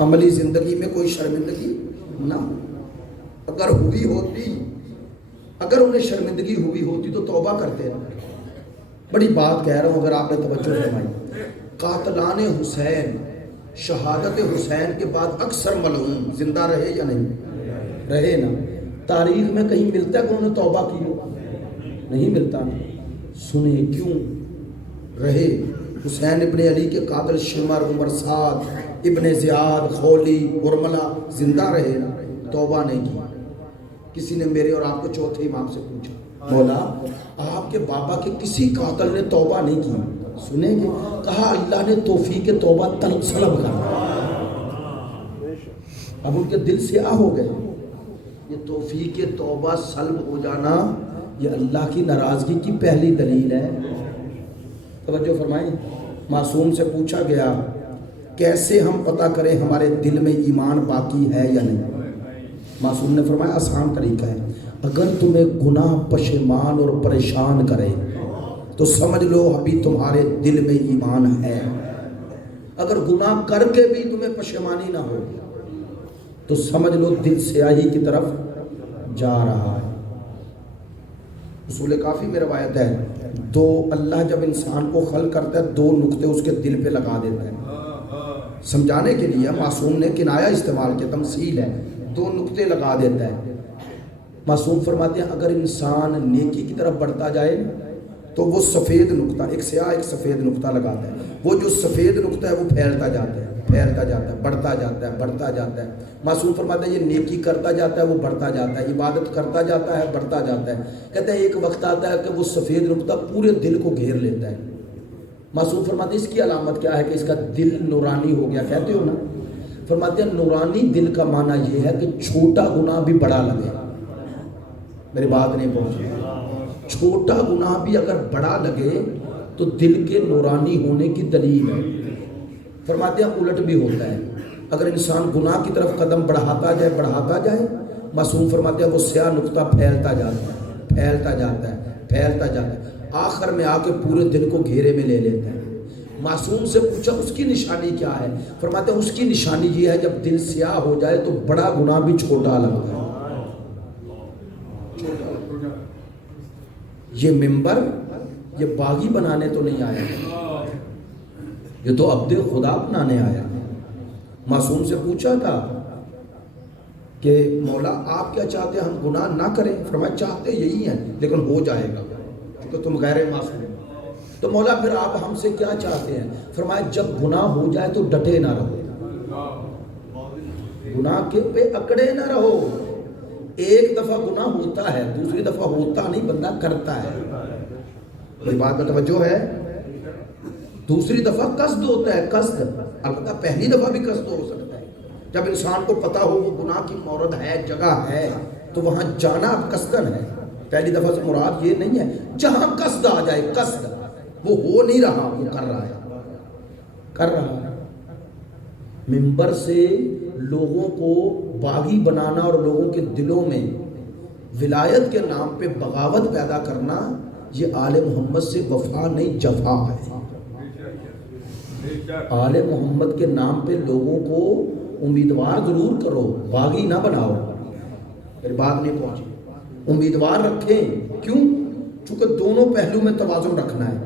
عملی زندگی میں کوئی شرمندگی نہ. اگر ہوئی ہوتی، اگر انہیں شرمندگی ہوئی ہوتی تو توبہ کرتے. بڑی بات کہہ رہا ہوں اگر آپ نے توجہ فرمائی. قاتلان حسین شہادت حسین کے بعد اکثر ملعون زندہ رہے یا نہیں رہے نا؟ تاریخ میں کہیں ملتا ہے کہ انہوں نے توبہ کی ہو؟ نہیں ملتا. سنیں کیوں رہے؟ حسین ابن علی کے قاتل شمر، عمر سعد، ابن زیاد، خولی، ارملہ زندہ رہے نا، توبہ نہیں کی. کسی نے میرے اور آپ کو چوتھے امام سے پوچھا مولا آپ کے بابا کے کسی قاتل نے توبہ نہیں کی؟ سنیں گے؟ کہا اللہ نے توفیق توبہ سلب کر. اب ان کے دل سیاہ ہو گئے. یہ توفیق توبہ سلب ہو جانا یہ اللہ کی ناراضگی کی پہلی دلیل ہے. توجہ فرمائیں. معصوم سے پوچھا گیا کیسے ہم پتہ کریں ہمارے دل میں ایمان باقی ہے یا نہیں؟ معصوم نے فرمایا آسان طریقہ ہے. اگر تمہیں گناہ پشیمان اور پریشان کرے تو سمجھ لو ابھی تمہارے دل میں ایمان ہے. اگر گناہ کر کے بھی تمہیں پشیمانی نہ ہو تو سمجھ لو دل سیاہی کی طرف جا رہا ہے. اصول کافی میں روایت ہے دو اللہ جب انسان کو خلق کرتا ہے دو نقطے اس کے دل پہ لگا دیتا ہے. سمجھانے کے لیے معصوم نے کنایا استعمال کیا، تمثیل ہے. دو نقطے لگا دیتا ہے. معصوم فرماتے ہیں اگر انسان نیکی کی طرف بڑھتا جائے تو وہ سفید نقطہ، ایک سیاہ ایک سفید نقطہ لگاتا ہے، وہ جو سفید نقطہ ہے وہ پھیلتا جاتا ہے، پھیلتا جاتا ہے، بڑھتا جاتا ہے، بڑھتا جاتا ہے۔ معصوم فرماتے ہیں یہ نیکی کرتا جاتا ہے وہ بڑھتا جاتا ہے، عبادت کرتا جاتا ہے بڑھتا جاتا ہے۔ کہتے ہیں ایک وقت آتا ہے کہ وہ سفید نقطہ پورے دل کو گھیر لیتا ہے۔ معصوم فرماتے ہیں اس کی علامت کیا ہے کہ اس کا دل نورانی ہو گیا، کہتے ہو نا۔ فرماتے ہیں نورانی دل کا معنی یہ ہے کہ چھوٹا گناہ بھی بڑا لگے۔ میری بات نہیں پہنچی، چھوٹا گناہ بھی اگر بڑا لگے تو دل کے نورانی ہونے کی دلیل ہے۔ فرماتے ہیں الٹ بھی ہوتا ہے، اگر انسان گناہ کی طرف قدم بڑھاتا جائے، معصوم فرماتے ہیں وہ سیاہ نقطہ پھیلتا جاتا ہے، پھیلتا جاتا ہے، پھیلتا جاتا ہے، آخر میں آ کے پورے دل کو گھیرے میں لے لیتا ہے۔ معصوم سے پوچھا اس کی نشانی کیا ہے؟ فرماتے ہیں اس کی نشانی یہ ہے جب دل سیاہ ہو جائے تو بڑا گناہ بھی چھوٹا لگتا ہے۔ یہ ممبر یہ باغی بنانے تو نہیں آیا، یہ تو عبد خدا بنانے آیا۔ معصوم سے پوچھا تھا کہ مولا آپ کیا چاہتے ہیں ہم گناہ نہ کریں؟ فرمایا چاہتے یہی ہیں لیکن ہو جائے گا کیونکہ تم غیر معصوم۔ تو مولا پھر آپ ہم سے کیا چاہتے ہیں؟ فرمایا جب گناہ ہو جائے تو ڈٹے نہ رہو، گناہ کے پہ اکڑے نہ رہو۔ ایک دفعہ گناہ ہوتا ہے، دوسری دفعہ ہوتا نہیں، بندہ کرتا ہے۔ میری بات میں توجہ ہے؟ دوسری دفعہ قصد ہوتا ہے، قصد، البتہ پہلی دفعہ بھی قصد ہو سکتا ہے۔ جب انسان کو پتا ہو وہ گناہ کی مورد ہے، جگہ ہے، تو وہاں جانا قصدن ہے۔ پہلی دفعہ سے مراد یہ نہیں ہے، جہاں قصد آ جائے، قصد وہ ہو نہیں رہا، وہ کر رہا ہے، کر رہا ہے۔ منبر سے لوگوں کو باغی بنانا اور لوگوں کے دلوں میں ولایت کے نام پہ بغاوت پیدا کرنا، یہ آل محمد سے وفا نہیں جفا ہے۔ آل محمد کے نام پہ لوگوں کو امیدوار ضرور کرو، باغی نہ بناؤ۔ میری بات نہیں پہنچی، امیدوار رکھیں، کیوں؟ چونکہ دونوں پہلو میں توازن رکھنا ہے۔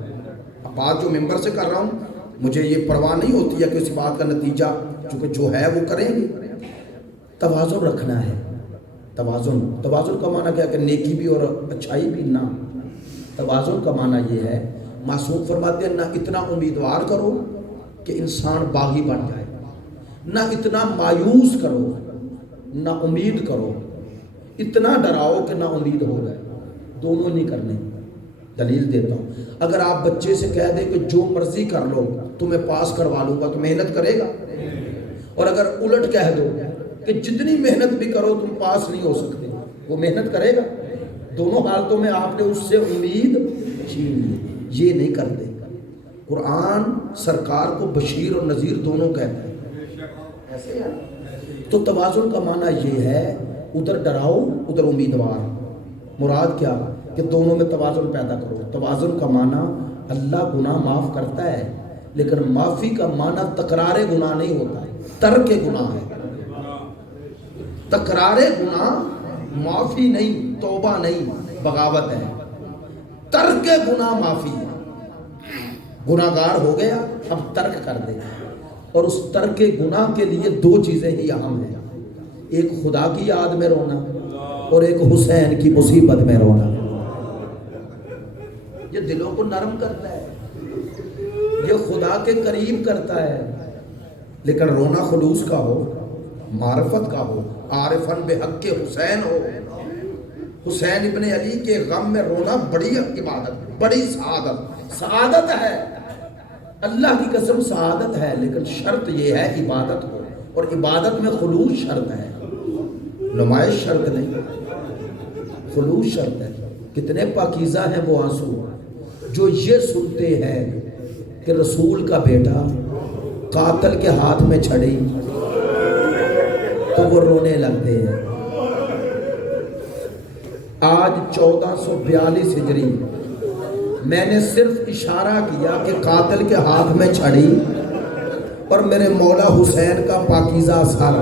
اب بات جو ممبر سے کر رہا ہوں مجھے یہ پرواہ نہیں ہوتی ہے کہ اس بات کا نتیجہ چونکہ جو ہے وہ کریں گے، توازن رکھنا ہے۔ توازن کا معنی کیا کہ نیکی بھی اور اچھائی بھی نہ، توازن کا معنی یہ ہے۔ معصوم فرماتے ہیں نہ اتنا امیدوار کرو کہ انسان باغی بن جائے، نہ اتنا مایوس کرو، نہ امید کرو، اتنا ڈراؤ کہ نہ امید ہو جائے، دونوں نہیں کرنے۔ دلیل دیتا ہوں، اگر آپ بچے سے کہہ دیں کہ جو مرضی کر لو تمہیں پاس کروا لوں گا تو محنت کرے گا، اور اگر الٹ کہہ دو کہ جتنی محنت بھی کرو تم پاس نہیں ہو سکتے، وہ محنت کرے گا؟ دونوں حالتوں میں آپ نے اس سے امید چھین لی، یہ نہیں کرتے۔ قرآن سرکار کو بشیر اور نذیر دونوں کہتا ہے، ایسے ہے۔ تو توازن کا معنی یہ ہے، ادھر ڈراؤ ادھر امیدوار۔ مراد کیا کہ دونوں میں توازن پیدا کرو۔ توازن کا معنی اللہ گناہ معاف کرتا ہے، لیکن معافی کا معنی تکرار گناہ نہیں ہوتا ہے، ترک گناہ ہے۔ تکرار گناہ معافی نہیں، توبہ نہیں، بغاوت ہے۔ ترک گناہ معافی ہے۔ گناہگار ہو گیا، اب ترک کر دے، اور اس ترک گناہ کے لیے دو چیزیں ہی اہم ہیں، ایک خدا کی یاد میں رونا اور ایک حسین کی مصیبت میں رونا۔ یہ دلوں کو نرم کرتا ہے، یہ خدا کے قریب کرتا ہے، لیکن رونا خلوص کا ہو، معرفت کا ہو، عارفاً بحق کے حسین ہو۔ حسین ابن علی کے غم میں رونا بڑی عبادت، بڑی سعادت ہے، اللہ کی قسم سعادت ہے، لیکن شرط یہ ہے عبادت ہو، اور عبادت میں خلوص شرط ہے، نمائش شرط نہیں، خلوص شرط ہے۔ کتنے پاکیزہ ہیں وہ آنسو جو یہ سنتے ہیں کہ رسول کا بیٹا قاتل کے ہاتھ میں چھڑی تو وہ رونے لگتے ہیں۔ آج 1442 ہجری میں نے صرف اشارہ کیا کہ قاتل کے ہاتھ میں چھڑی اور میرے مولا حسین کا پاکیزہ سر،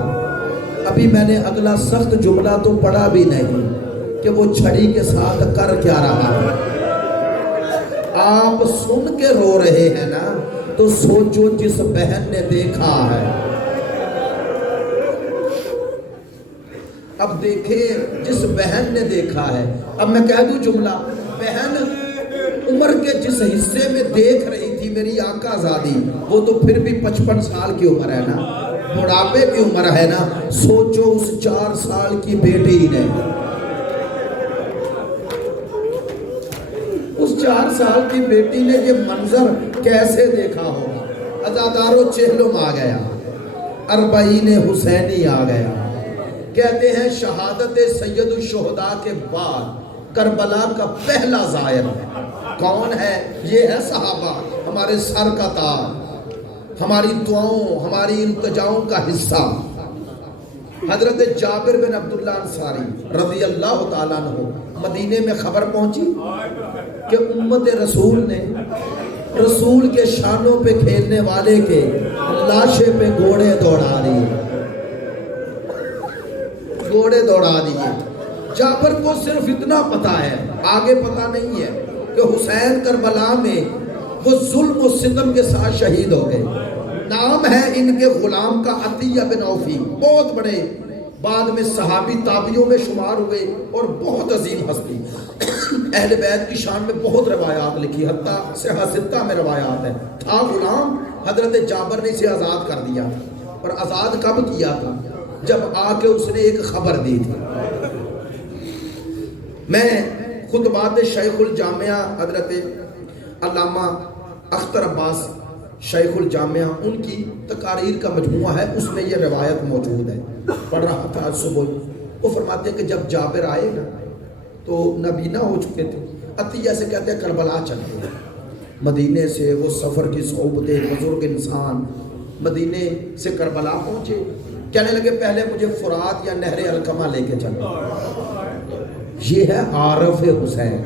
ابھی میں نے اگلا سخت جملہ تو پڑھا بھی نہیں کہ وہ چھڑی کے ساتھ کر کیا رہا ہے۔ آپ سن کے رو رہے ہیں نا، تو سوچو جس بہن نے دیکھا ہے۔ اب دیکھیں جس بہن نے دیکھا ہے، اب میں کہہ دوں جملہ، بہن عمر کے جس حصے میں دیکھ رہی تھی میری آقا زادی، وہ تو پھر بھی 55 سال کی عمر ہے نا، بڑھاپے کی عمر ہے نا. سوچو اس 4 سال کی بیٹی نے، اس 4 سال کی بیٹی نے یہ منظر کیسے دیکھا ہوگا. عزادارو چہلم آ گیا، 40 حسینی آ گیا. کہتے ہیں شہادت سید الشہداء کے بعد کربلا کا پہلا زائر ہے. کون ہے؟ یہ ہے صحابہ، ہمارے سر کا تاج، ہماری دعاؤں، ہماری التجاؤں کا حصہ. حضرت جابر بن عبداللہ انصاری رضی اللہ تعالیٰ عنہ، مدینے میں خبر پہنچی کہ امت رسول نے رسول کے شانوں پہ کھیلنے والے کے لاشے پہ گھوڑے دوڑا دیے، گھوڑے دوڑا دیے. جابر کو صرف اتنا پتا ہے، آگے پتا نہیں ہے کہ حسین کربلا میں وہ ظلم و ستم کے ساتھ شہید ہو گئے. نام ہے ان کے غلام کا عطیہ بن عوفی، بہت بڑے بعد میں صحابی تابعیوں میں شمار ہوئے اور بہت عظیم ہستی. اہل بیت کی شان میں بہت روایات لکھی، حتیٰ صحیح ستہ میں روایات ہیں. تھا غلام، حضرت جابر نے اسے آزاد کر دیا. اور آزاد کب کیا تھا؟ جب آ کے اس نے ایک خبر دی تھی. میں خطبات شیخ الجامعہ حضرت علامہ اختر عباس شیخ الجامعہ، ان کی تقاریر کا مجموعہ ہے، اس میں یہ روایت موجود ہے. پڑھ رہا تھا صبح. وہ فرماتے ہیں کہ جب جابر آئے نا تو نابینا ہو چکے تھے. عطیہ سے کہتے ہیں کربلا چلتے ہیں. مدینے سے وہ سفر کی صحبت بزرگ انسان مدینے سے کربلا پہنچے. کہنے لگے پہلے مجھے فرات یا نہر القمہ لے کے چلو. یہ ہے عارف حسین،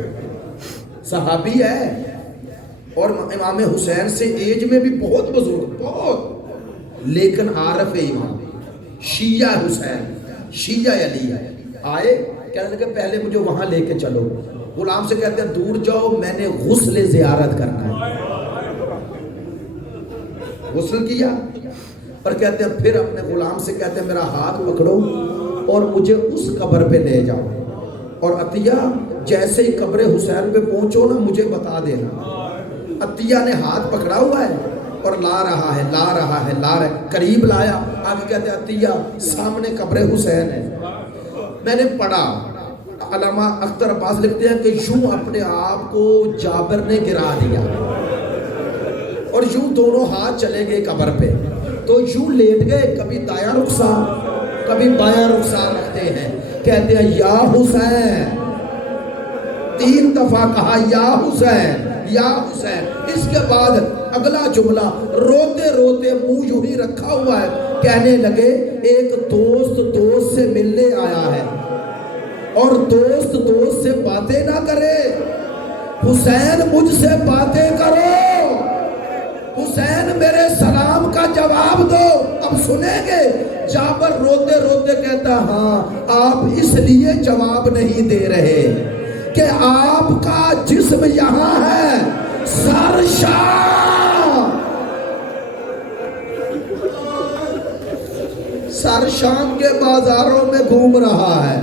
صحابی ہے اور امام حسین سے ایج میں بھی بہت بزرگ، بہت، لیکن عارف امام، شیعہ حسین، شیعہ علی ہے. آئے کہنے لگے پہلے مجھے وہاں لے کے چلو. غلام سے کہتے ہیں دور جاؤ، میں نے غسل زیارت کرنا ہے. غسل کیا اور کہتے ہیں پھر اپنے غلام سے کہتے ہیں میرا ہاتھ پکڑو اور مجھے اس قبر پہ لے جاؤ. اور عطیہ جیسے ہی قبر حسین پہ پہنچو نا مجھے بتا دینا. عطیہ نے ہاتھ پکڑا ہوا ہے اور لا رہا ہے، لا رہا ہے، لا رہا ہے. قریب لایا، آگے کہتے ہیں عطیہ سامنے قبر حسین ہے. میں نے پڑھا، علامہ اختر عباس لکھتے ہیں کہ یوں اپنے آپ کو جابر نے گرا دیا اور یوں دونوں ہاتھ چلے گئے قبر پہ. تو یوں لیٹ گئے، کبھی دایاں رخسار کبھی بایاں رخسار رکھتے ہیں. کہتے ہیں یا حسین، 3 دفعہ کہا یا حسین، یا حسین. اس کے بعد اگلا جملہ روتے روتے منہ یوں ہی رکھا ہوا ہے. کہنے لگے ایک دوست سے ملنے آیا ہے اور دوست سے باتیں نہ کرے. حسین مجھ سے باتیں کرو، حسین میرے سلام کا جواب دو. اب سنیں گے. جابر روتے روتے کہتا ہاں آپ اس لیے جواب نہیں دے رہے کہ آپ کا جسم یہاں ہے، سر شام، سر شام کے بازاروں میں گھوم رہا ہے.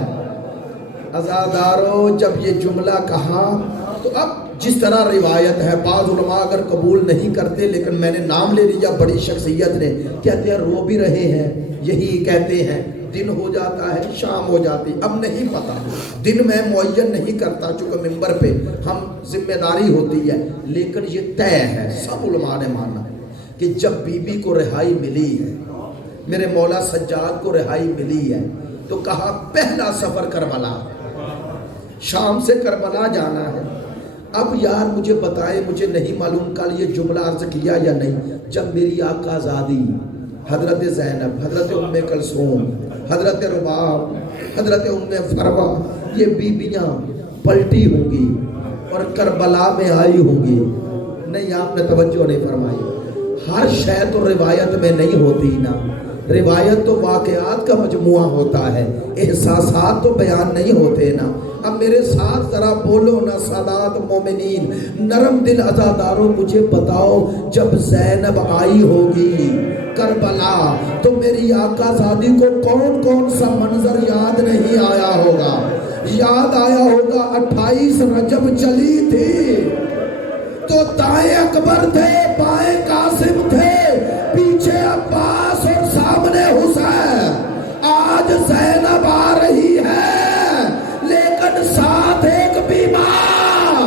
عزادارو جب یہ جملہ کہا تو اب جس طرح روایت ہے، بعض علماء اگر قبول نہیں کرتے لیکن میں نے نام لے لیا بڑی شخصیت نے، کہتے ہیں رو بھی رہے ہیں. یہی کہتے ہیں دن ہو جاتا ہے، شام ہو جاتی، اب نہیں پتا. دن میں معین نہیں کرتا چونکہ ممبر پہ ہم ذمہ داری ہوتی ہے، لیکن یہ طے ہے، سب علماء نے مانا کہ جب بی بی کو رہائی ملی ہے، میرے مولا سجاد کو رہائی ملی ہے، تو کہا پہلا سفر کربلا، شام سے کربلا جانا ہے. اب یار مجھے بتائیں، مجھے نہیں معلوم کل یہ جملہ عرض کیا یا نہیں. جب میری آقا زادی حضرت زینب، حضرت ام کلثوم، حضرت رباب، حضرت ام فروہ، یہ بیبیاں پلٹی ہوں گی اور کربلا میں آئی ہوں گی. نہیں آپ نے توجہ نہیں فرمائی. ہر شے تو روایت میں نہیں ہوتی نا. روایت تو واقعات کا مجموعہ ہوتا ہے، احساسات تو بیان نہیں ہوتے نا۔ اب میرے ساتھ ذرا بولو نا سادات مومنین، نرم دل عزاداروں، مجھے بتاؤ جب زینب آئی ہوگی کربلا تو میری آقا زادی کو کون کون سا منظر یاد نہیں آیا ہوگا؟ یاد آیا ہوگا 28 رجب چلی تھی تو دائیں اکبر تھے، بائیں قاسم تھے، پیچھے عباس اور سامنے حسین۔ آج زینب آ رہی ہے لیکن ساتھ ایک بیمار۔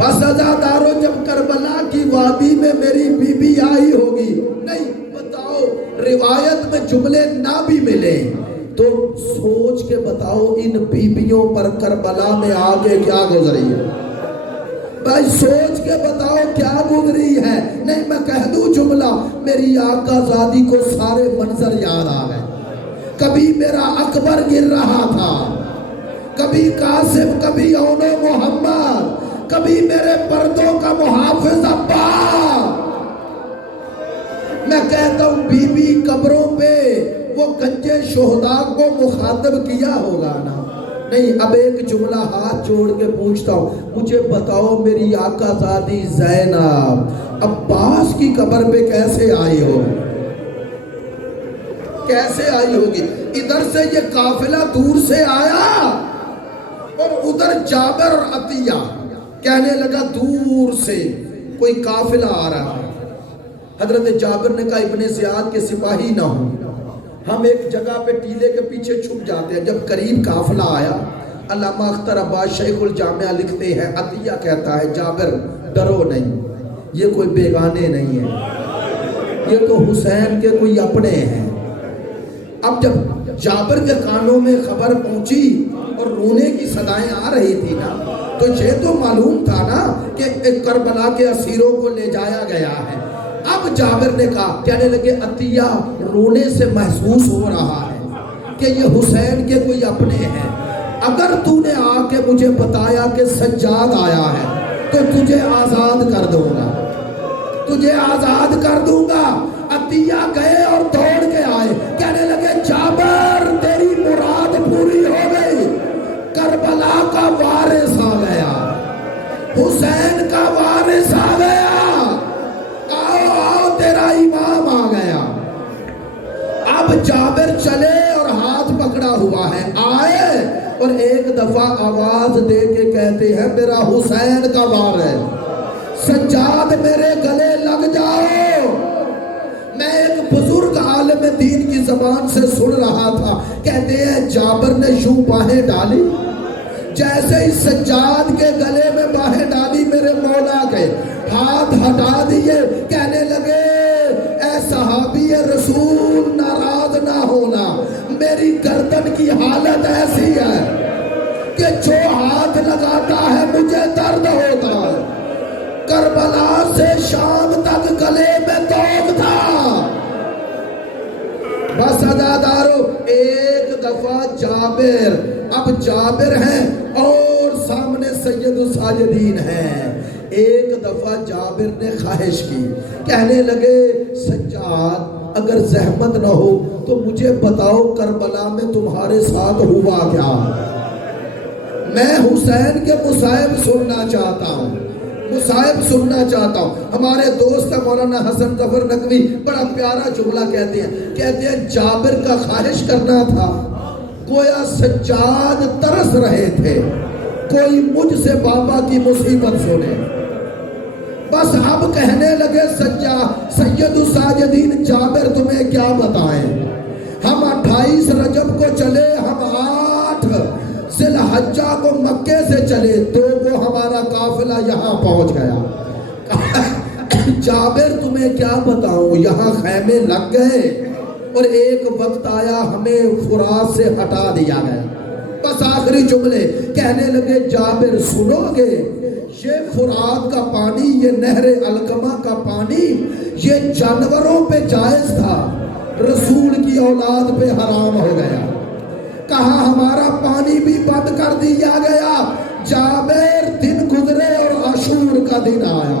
بس عزاداروں، جب کربلا کی وادی میں میری بی بی آئی ہوگی، نہیں بتاؤ روایت میں جملے نہ بھی ملے تو سوچ کے بتاؤ ان بیبیوں پر کربلا میں آگے کیا گزری ہے؟ بھائی سوچ کے بتاؤ کیا گزری ہے؟ نہیں میں کہہ دوں جملہ، میری آقا زادی کو سارے منظر یاد آ گئے۔ کبھی میرا اکبر گر رہا تھا، کبھی قاسم، کبھی اون محمد، کبھی میرے پردوں کا محافظ عباس۔ میں کہتا ہوں بی بی قبروں پہ وہ گنجے شہداء کو مخاطب کیا ہوگا نا؟ نہیں۔ اب ایک جملہ ہاتھ جوڑ کے پوچھتا ہوں، مجھے بتاؤ میری آقا زادی زینب عباس کی قبر پہ کیسے آئی ہوگی؟ کیسے آئی ہوگی؟ ادھر سے یہ قافلہ دور سے آیا اور ادھر جابر اور عطیہ کہنے لگا دور سے کوئی قافلہ آ رہا ہے۔ حضرت جابر نے کہا ابن زیاد کے سپاہی نہ ہوں، ہم ایک جگہ پہ ٹیلے کے پیچھے چھپ جاتے ہیں۔ جب قریب قافلہ آیا، علامہ اختر عباس شیخ الجامعہ لکھتے ہیں، عطیہ کہتا ہے جابر ڈرو نہیں، یہ کوئی بیگانے نہیں ہے، یہ تو حسین کے کوئی اپنے ہیں۔ اب جب جابر کے کانوں میں خبر پہنچی اور رونے کی صدائیں آ رہی تھی نا، تو یہ تو معلوم تھا نا کہ کربلا کے اسیروں کو لے جایا گیا ہے۔ اب جابر نے کہا، کہنے لگے عطیہ رونے سے محسوس ہو رہا ہے کہ یہ حسین کے کوئی اپنے ہیں، اگر تو نے آ کے مجھے بتایا کہ سجاد آیا ہے تو تجھے آزاد کر دوں گا، تجھے آزاد کر دوں گا۔ عطیہ گئے اور دوڑ کے آئے، کہنے لگے جابر تیری مراد پوری ہو گئی، کربلا کا وارث آ گیا، حسین کا وارث آ گیا، تیرا امام آ گیا۔ اب جابر چلے اور ہاتھ پکڑا ہوا ہے، آئے اور ایک دفعہ آواز دے کے کہتے ہیں میرا حسین کا وارث، سجاد میرے گلے لگ جاؤ۔ میں ایک بزرگ عالم دین کی زبان سے سن رہا تھا، کہتے ہیں جابر نے یوں باہیں ڈالی، جیسے ہی سجاد کے گلے میں باہیں ڈالی میرے مولا کے ہاتھ ہٹا دیے، کہنے لگے اے صحابی رسول ناراض نہ ہونا، میری گردن کی حالت ایسی ہے کہ جو ہاتھ لگاتا ہے مجھے درد ہوتا ہے، کربلا سے شام تک گلے میں توق تھا۔ بس عزادارو، ایک دفعہ جابر، اب جابر ہیں اور سامنے سید الساجدین ہیں، ایک دفعہ جابر نے خواہش کی، کہنے لگے سجاد اگر زحمت نہ ہو تو مجھے بتاؤ کربلا میں تمہارے ساتھ ہوا کیا؟ میں حسین کے مصائب سننا چاہتا ہوں، مصائب سننا چاہتا ہوں۔ ہمارے دوست مولانا حسن ظفر نقوی بڑا پیارا جملہ کہتے ہیں جابر کا خواہش کرنا تھا، گویا سجاد ترس رہے تھے کوئی مجھ سے بابا کی مصیبت سنے۔ بس اب کہنے لگے سید الساجدین جابر تمہیں کیا بتائیں، ہم 28 رجب کو چلے، ہم 8 ذی الحجہ کو مکے سے چلے، تو وہ ہمارا قافلہ یہاں پہنچ گیا۔ جابر تمہیں کیا بتاؤں، یہاں خیمے لگ گئے اور ایک وقت آیا ہمیں فرات سے ہٹا دیا گیا۔ بس آخری جملے کہنے لگے جابر سنو گے، یہ فرات کا پانی، یہ نہر علقمہ کا پانی، یہ جانوروں پہ جائز تھا، رسول کی اولاد پہ حرام ہو گیا۔ کہا ہمارا پانی بھی بند کر دیا گیا۔ جابر دن گزرے اور عاشور کا دن آیا،